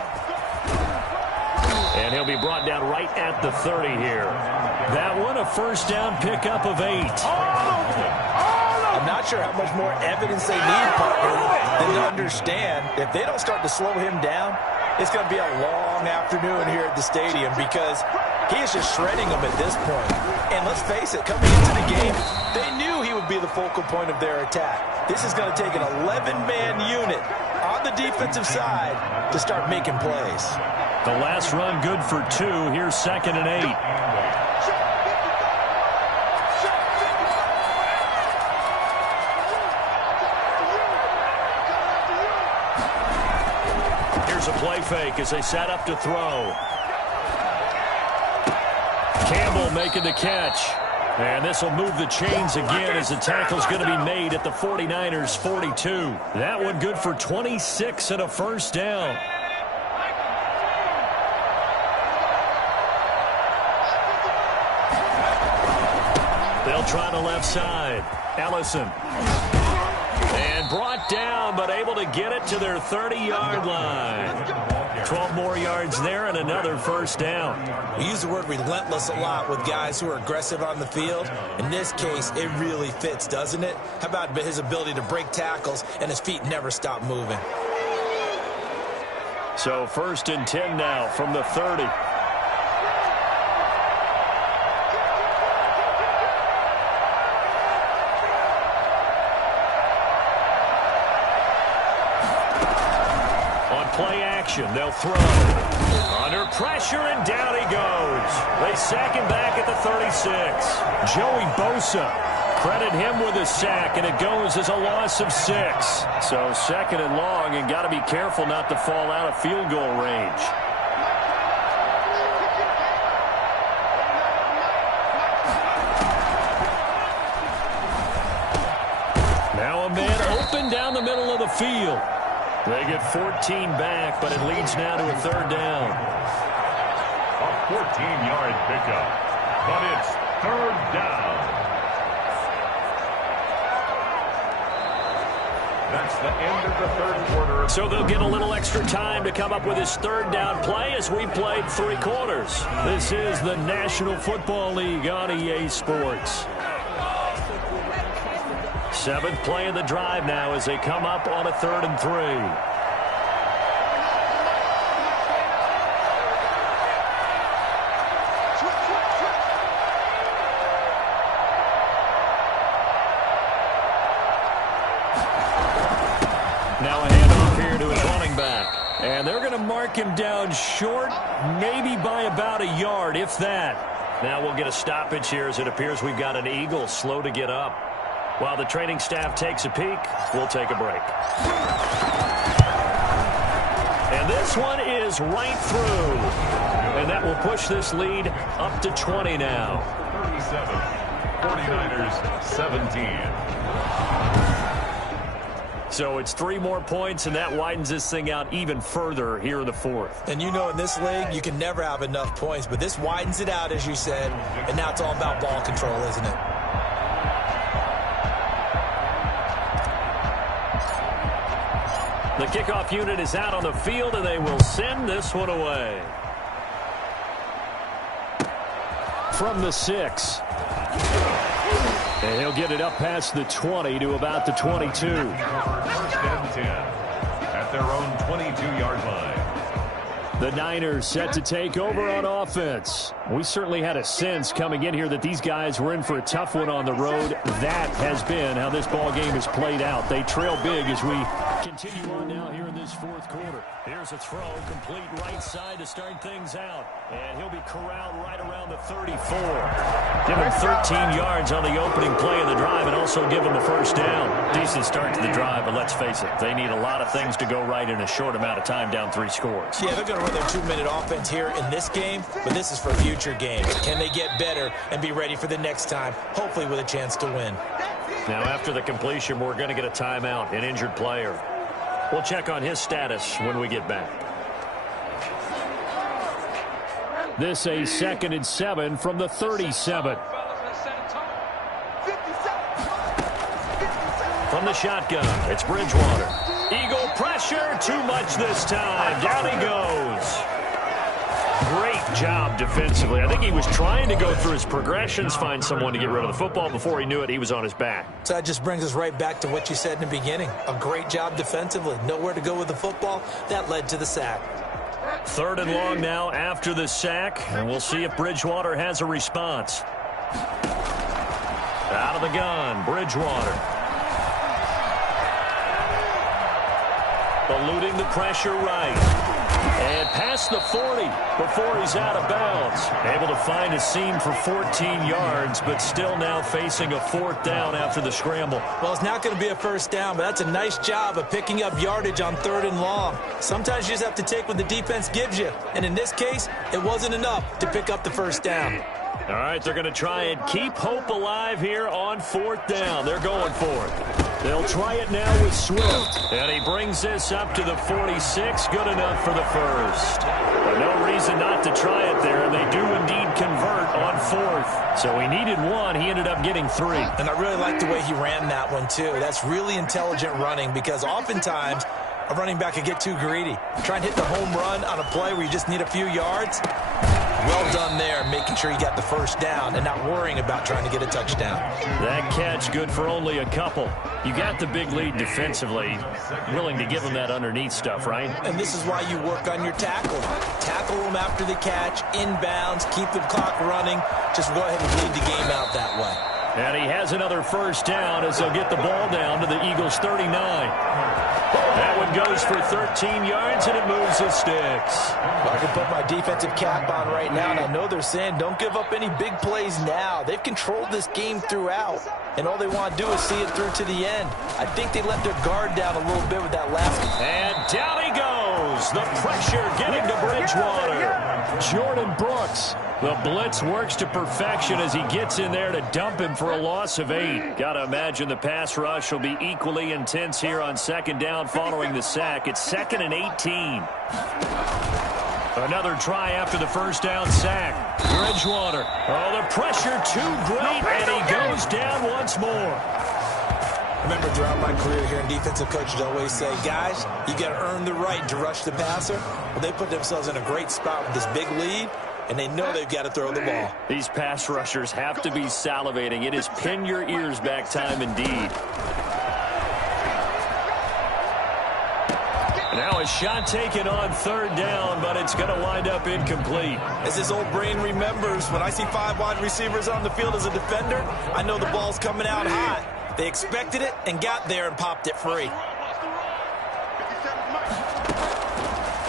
And he'll be brought down right at the 30 here. That one, a first down pickup of 8. I'm not sure how much more evidence they need, partner, than to understand if they don't start to slow him down, it's going to be a long afternoon here at the stadium because he is just shredding them at this point. And let's face it, coming into the game, they knew he would be the focal point of their attack. This is going to take an 11-man unit on the defensive side to start making plays. The last run good for 2. Here's 2nd and 8. A play fake as they set up to throw. Campbell making the catch. And this will move the chains again as the tackle's going to be made at the 49ers 42. That one good for 26 and a first down. They'll try the left side. Ellison. And brought down, but able to get it to their 30-yard line. 12 more yards there and another first down. We use the word relentless a lot with guys who are aggressive on the field. In this case, it really fits, doesn't it? How about his ability to break tackles and his feet never stop moving? So 1st and 10 now from the 30. Play action. They'll throw. Under pressure, and down he goes. They sack him back at the 36. Joey Bosa. Credit him with a sack, and it goes as a loss of 6. So 2nd and long, and got to be careful not to fall out of field goal range. Now a man open down the middle of the field. They get 14 back, but it leads now to a 3rd down. A 14-yard pickup, but it's 3rd down. That's the end of the 3rd quarter. So they'll get a little extra time to come up with his 3rd down play as we played 3 quarters. This is the National Football League on EA Sports. 7th play of the drive now as they come up on a 3rd and 3. Now a handoff here to his running back. And they're going to mark him down short, maybe by about a yard, if that. Now we'll get a stoppage here as it appears we've got an Eagle slow to get up. While the training staff takes a peek, we'll take a break. And this one is right through. And that will push this lead up to 20 now. 37, 49ers 17. So it's 3 more points, and that widens this thing out even further here in the fourth. And you know in this league, you can never have enough points, but this widens it out, as you said, and now it's all about ball control, isn't it? The kickoff unit is out on the field, and they will send this one away. From the 6. And he'll get it up past the 20 to about the 22. First and 10 at their own 22-yard line. The Niners set to take over on offense. We certainly had a sense coming in here that these guys were in for a tough one on the road. That has been how this ball game has played out. They trail big as we continue on now here in this fourth quarter. Here's a throw, complete right side to start things out. And he'll be corralled right around the 34. Give him 13 yards on the opening play of the drive and also give him a first down. Decent start to the drive, but let's face it, they need a lot of things to go right in a short amount of time down 3 scores. Yeah, they're going to run their 2-minute offense here in this game, but this is for future games. Can they get better and be ready for the next time, hopefully with a chance to win? Now, after the completion, we're going to get a timeout, an injured player. We'll check on his status when we get back. This a 2nd and 7 from the 37. From the shotgun, it's Bridgewater. Eagle pressure, too much this time. Down he goes. Great job defensively. I think he was trying to go through his progressions, find someone to get rid of the football. Before he knew it, he was on his back. So that just brings us right back to what you said in the beginning. A great job defensively. Nowhere to go with the football. That led to the sack. 3rd and long now after the sack, and we'll see if Bridgewater has a response. Out of the gun, Bridgewater. Eluding the pressure right. And past the 40 before he's out of bounds. Able to find a seam for 14 yards, but still now facing a 4th down after the scramble. Well, it's not going to be a first down, but that's a nice job of picking up yardage on 3rd and long. Sometimes you just have to take what the defense gives you. And in this case, it wasn't enough to pick up the first down. All right, they're going to try and keep hope alive here on 4th down. They're going for it. They'll try it now with Swift. And he brings this up to the 46. Good enough for the first. But no reason not to try it there, and they do indeed convert on 4th. So he needed 1. He ended up getting 3. And I really like the way he ran that one, too. That's really intelligent running because oftentimes a running back could get too greedy. Try and hit the home run on a play where you just need a few yards. Well done there, making sure you got the first down and not worrying about trying to get a touchdown. That catch good for only a couple. You got the big lead defensively, willing to give them that underneath stuff, right? And this is why you work on your tackle. Tackle them after the catch, inbounds, keep the clock running. Just go ahead and lead the game out that way. And he has another first down as they'll get the ball down to the Eagles' 39. That one goes for 13 yards, and it moves the sticks. Well, I can put my defensive cap on right now, and I know they're saying don't give up any big plays now. They've controlled this game throughout, and all they want to do is see it through to the end. I think they let their guard down a little bit with that last one. And down he goes. The pressure getting to Bridgewater. Jordan Brooks. The blitz works to perfection as he gets in there to dump him for a loss of 8. Got to imagine the pass rush will be equally intense here on 2nd down following the sack. It's 2nd and 18. Another try after the first down sack. Bridgewater. Oh, the pressure too great, and he goes down once more. Remember, throughout my career here in defensive coaches always say, guys, you got to earn the right to rush the passer. Well, they put themselves in a great spot with this big lead, and they know they've got to throw the ball. These pass rushers have to be salivating. It is pin your ears back time indeed. Now a shot taken on 3rd down, but it's going to wind up incomplete. As this old brain remembers, when I see 5 wide receivers on the field as a defender, I know the ball's coming out hot. They expected it and got there and popped it free.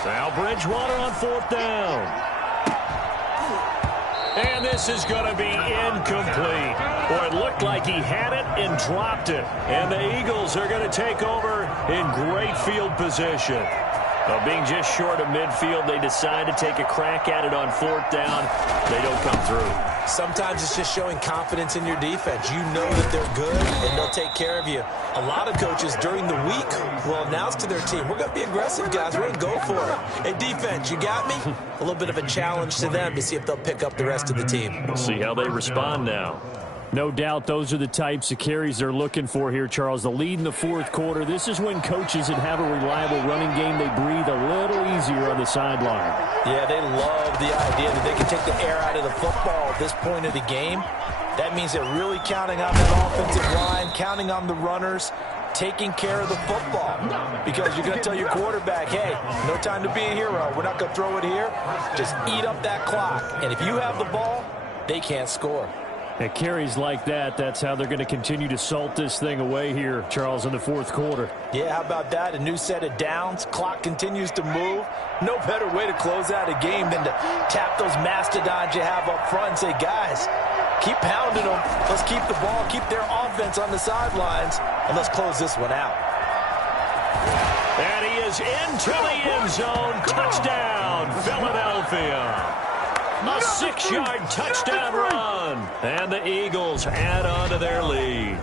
Now Bridgewater on 4th down. And this is going to be incomplete. Boy, it looked like he had it and dropped it. And the Eagles are going to take over in great field position. Being just short of midfield, they decide to take a crack at it on 4th down. They don't come through. Sometimes it's just showing confidence in your defense. You know that they're good, and they'll take care of you. A lot of coaches during the week will announce to their team, we're going to be aggressive, guys. We're going to go for it. Hey, defense, you got me? A little bit of a challenge to them to see if they'll pick up the rest of the team. We'll see how they respond now. No doubt those are the types of carries they're looking for here, Charles. The lead in the 4th quarter. This is when coaches that have a reliable running game, they breathe a little easier on the sideline. Yeah, they love the idea that they can take the air out of the football at this point of the game. That means they're really counting on that offensive line, counting on the runners, taking care of the football. Because you're going to tell your quarterback, hey, no time to be a hero. We're not going to throw it here. Just eat up that clock. And if you have the ball, they can't score. At carries like that, that's how they're going to continue to salt this thing away here, Charles, in the 4th quarter. Yeah, how about that? A new set of downs. Clock continues to move. No better way to close out a game than to tap those mastodons you have up front and say, guys, keep pounding them. Let's keep the ball, keep their offense on the sidelines, and let's close this one out. And he is into the end zone. Touchdown, Philadelphia. A 6-yard touchdown run. And the Eagles add on to their lead.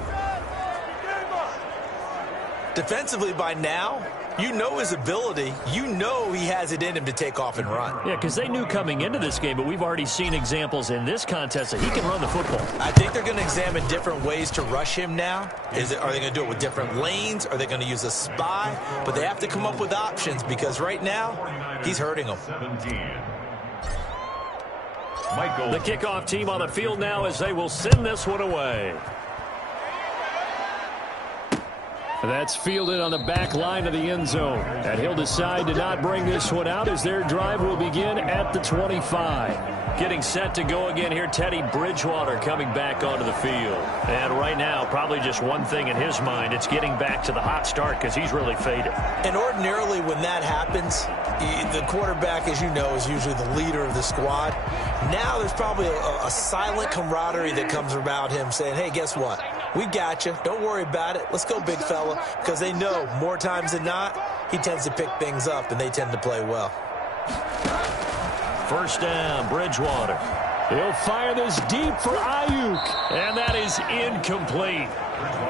Defensively by now, you know his ability. You know he has it in him to take off and run. Yeah, because they knew coming into this game, but we've already seen examples in this contest that he can run the football. I think they're going to examine different ways to rush him now. Are they going to do it with different lanes? Are they going to use a spy? But they have to come up with options because right now, he's hurting them. The kickoff team on the field now as they will send this one away. That's fielded on the back line of the end zone. And he'll decide to not bring this one out as their drive will begin at the 25. Getting set to go again here, Teddy Bridgewater coming back onto the field. And right now, probably just one thing in his mind, it's getting back to the hot start because he's really faded. And ordinarily when that happens, the quarterback, as you know, is usually the leader of the squad. Now there's probably a silent camaraderie that comes about him saying, hey, guess what? We got you. Don't worry about it. Let's go, big fella. Because they know more times than not, he tends to pick things up, and they tend to play well. First down, Bridgewater. He'll fire this deep for Ayuk. And that is incomplete.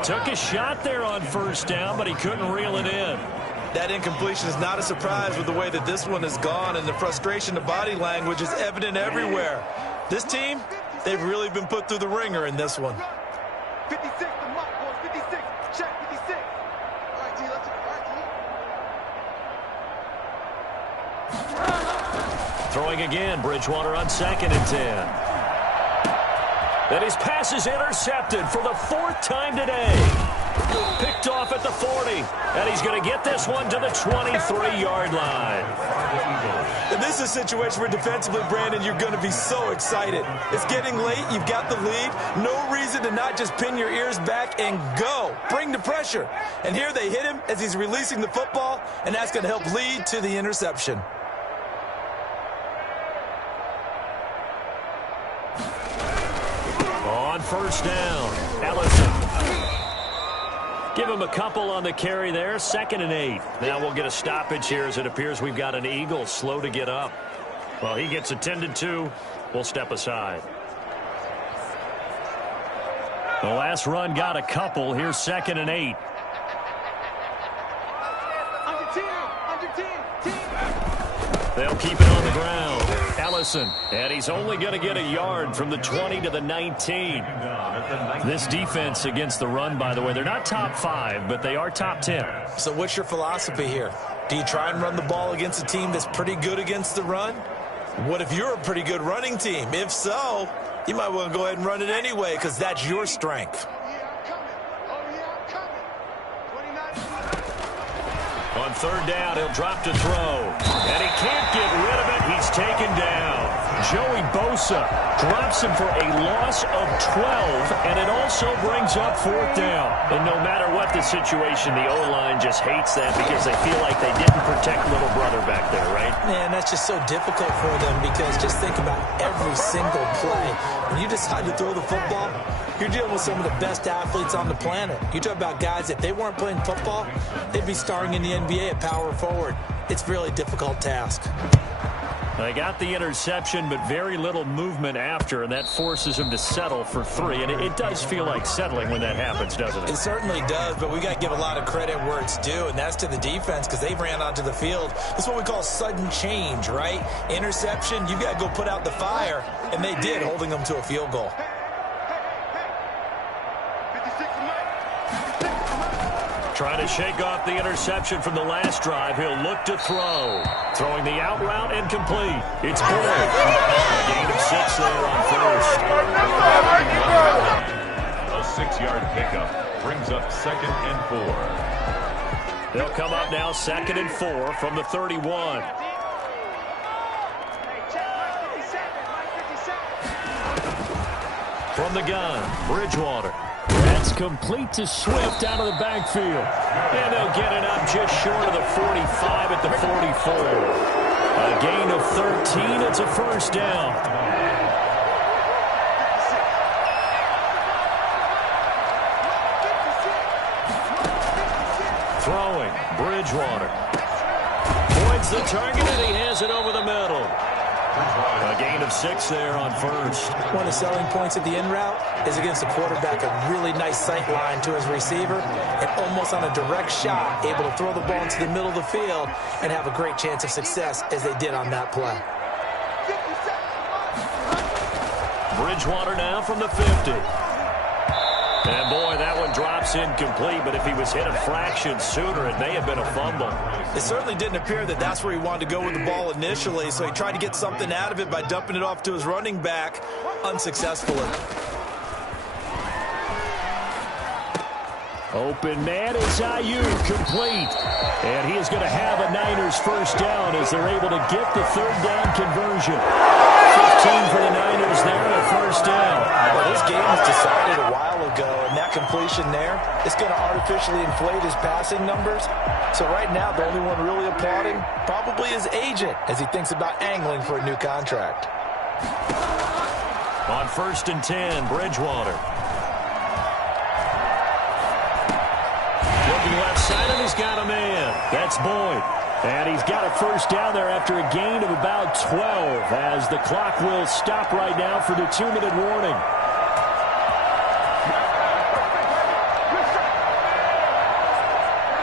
Took a shot there on first down, but he couldn't reel it in. That incompletion is not a surprise with the way that this one has gone, and the frustration, the body language is evident everywhere. This team, they've really been put through the ringer in this one. 56, the mark was 56. Check 56. All right, G, let's Throwing again, Bridgewater on 2nd and 10. And his pass is intercepted for the 4th time today. Picked off at the 40. And he's going to get this one to the 23-yard line. And this is a situation where defensively, Brandon, you're going to be so excited. It's getting late. You've got the lead. No reason to not just pin your ears back and go. Bring the pressure. And here they hit him as he's releasing the football, and that's going to help lead to the interception. On first down, Ellison. Give him a couple on the carry there. 2nd and 8. Now we'll get a stoppage here as it appears we've got an Eagle slow to get up. Well, he gets attended to. We'll step aside. The last run got a couple. Here's 2nd and 8. They'll keep it on the ground. Ellison, and he's only going to get a yard from the 20 to the 19. This defense against the run, by the way, they're not top 5, but they are top 10. So what's your philosophy here? Do you try and run the ball against a team that's pretty good against the run? What if you're a pretty good running team? If so, you might want to go ahead and run it anyway because that's your strength. On 3rd down, he'll drop to throw. And he can't get rid of it. He's taken down. Joey Bosa drops him for a loss of 12, and it also brings up 4th down. And no matter what the situation, the O-line just hates that because they feel like they didn't protect little brother back there, right? Man, that's just so difficult for them because just think about every single play. When you decide to throw the football, you're dealing with some of the best athletes on the planet. You talk about guys, if they weren't playing football, they'd be starring in the NBA at power forward. It's a really difficult task. They got the interception, but very little movement after, and that forces him to settle for 3. And it does feel like settling when that happens, doesn't it? It certainly does, but we got to give a lot of credit where it's due, and that's to the defense because they ran onto the field. That's what we call sudden change, right? Interception, you got to go put out the fire, and they did, holding them to a field goal. Trying to shake off the interception from the last drive. He'll look to throw. Throwing the out route incomplete. It's Boyd. A gain of 6 there on first. A 6-yard pickup brings up 2nd and 4. They'll come up now 2nd and 4 from the 31. From the gun, Bridgewater. That's complete to Swift out of the backfield. And they'll get it up just short of the 45 at the 44. A gain of 13. It's a 1st down. Throwing, Bridgewater. Boyd's the target, and he has it over the middle. A gain of 6 there on first. One of the selling points of the in route is against the quarterback, a really nice sight line to his receiver, and almost on a direct shot, able to throw the ball into the middle of the field and have a great chance of success as they did on that play. Bridgewater now from the 50. And boy, that one drops incomplete, but if he was hit a fraction sooner, it may have been a fumble. It certainly didn't appear that that's where he wanted to go with the ball initially, so he tried to get something out of it by dumping it off to his running back unsuccessfully. Open man is Ayuk, complete. And he is going to have a Niners 1st down as they're able to get the 3rd down conversion. 15 for the Niners there, a 1st down. Well, this game was decided a while ago, and that completion there is going to artificially inflate his passing numbers. So right now, the only one really applauding probably his agent as he thinks about angling for a new contract. On 1st and 10, Bridgewater. Looking left side, and he's got a man. That's Boyd. And he's got a 1st down there after a gain of about 12 as the clock will stop right now for the 2-minute warning.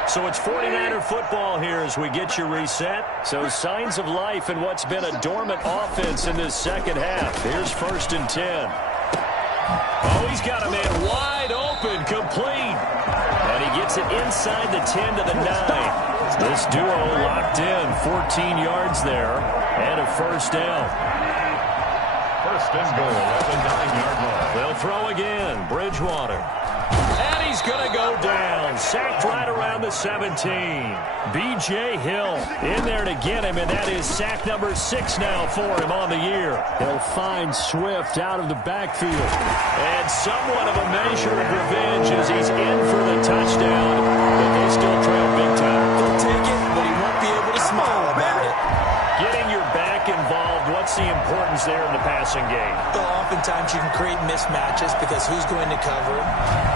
So it's 49er football here as we get you reset. So signs of life in what's been a dormant offense in this 2nd half. Here's 1st and 10. Oh, he's got a man wide open, complete. And he gets it inside the 10 to the 9. This duo locked in, 14 yards there, and a 1st down. 1st and goal at the 9-yard line. They'll throw again, Bridgewater. And he's going to go down, sacked right around the 17. B.J. Hill in there to get him, and that is sack number 6 now for him on the year. He'll find Swift out of the backfield. And somewhat of a measure of revenge as he's in for the touchdown, but they still trail big time. He'll take it, but he won't be able to smile about it. Getting your back involved, what's the importance there in the passing game? Well, oftentimes you can create mismatches because who's going to cover him,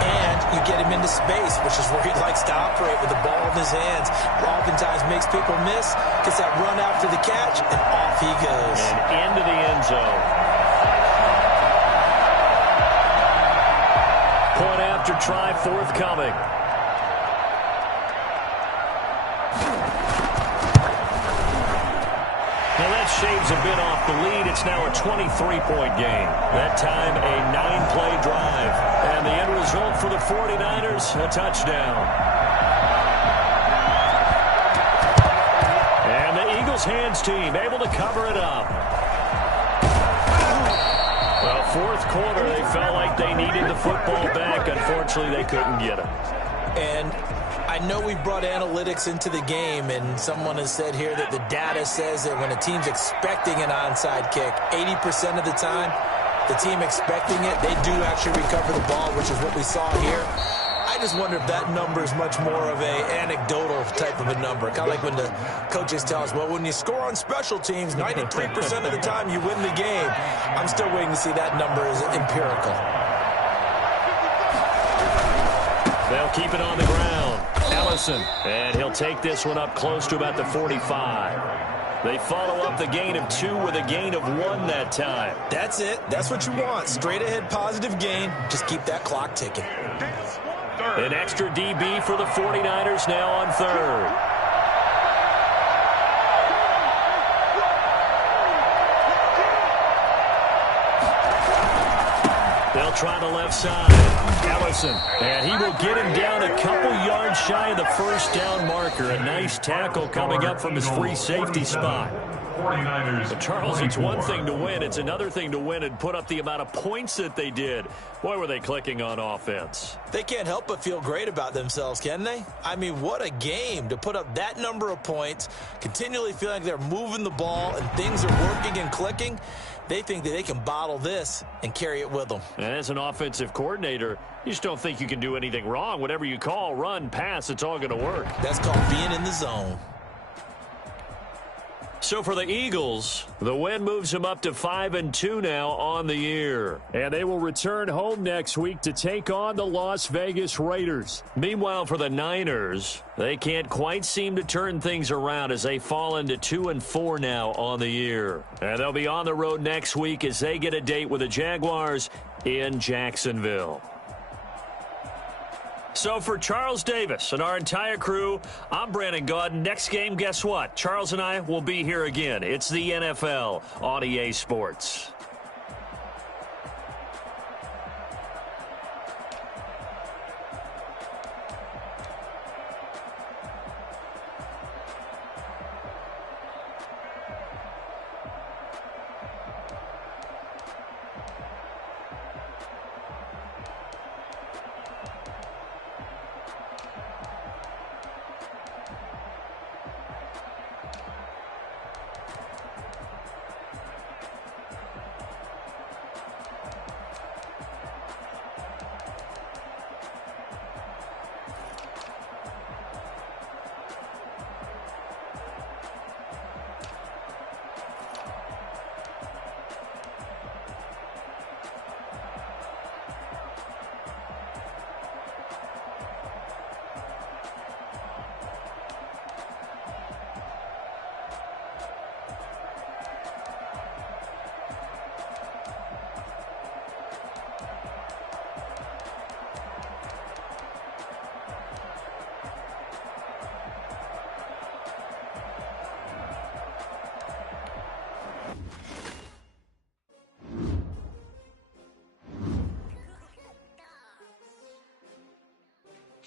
and you get him into space, which is where he likes to operate with the ball in his hands. Oftentimes makes people miss, gets that run after the catch, and off he goes. And into the end zone. Point after try forthcoming. Now that shaves a bit off the lead. It's now a 23-point game. That time a 9-play drive. And the end result for the 49ers, a touchdown. And the Eagles hands team able to cover it up. Well, 4th quarter, they felt like they needed the football back. Unfortunately, they couldn't get it. And I know we've brought analytics into the game, and someone has said here that the data says that when a team's expecting an onside kick, 80% of the time, the team expecting it, they do actually recover the ball, which is what we saw here. I just wonder if that number is much more of a anecdotal type of a number. Kind of like when the coaches tell us, well, when you score on special teams, 93% of the time you win the game. I'm still waiting to see that number is empirical. They'll keep it on the ground. Ellison, and he'll take this one up close to about the 45. They follow up the gain of 2 with a gain of 1 that time. That's it. That's what you want. Straight ahead positive gain. Just keep that clock ticking. An extra DB for the 49ers now on third. They'll try the left side. Ellison, and he will get him down a couple yards shy of the first down marker. A nice tackle coming up from his free safety spot. But Charles, it's one thing to win. It's another thing to win and put up the amount of points that they did. Boy, were they clicking on offense. They can't help but feel great about themselves, can they? I mean, what a game to put up that number of points, continually feeling like they're moving the ball and things are working and clicking. They think that they can bottle this and carry it with them. And as an offensive coordinator, you just don't think you can do anything wrong. Whatever you call, run, pass, it's all going to work. That's called being in the zone. So for the Eagles, the win moves them up to 5-2 now on the year. And they will return home next week to take on the Las Vegas Raiders. Meanwhile, for the Niners, they can't quite seem to turn things around as they fall into 2-4 now on the year. And they'll be on the road next week as they get a date with the Jaguars in Jacksonville. So for Charles Davis and our entire crew, I'm Brandon Gaudin. Next game, guess what? Charles and I will be here again. It's the NFL on EA Sports.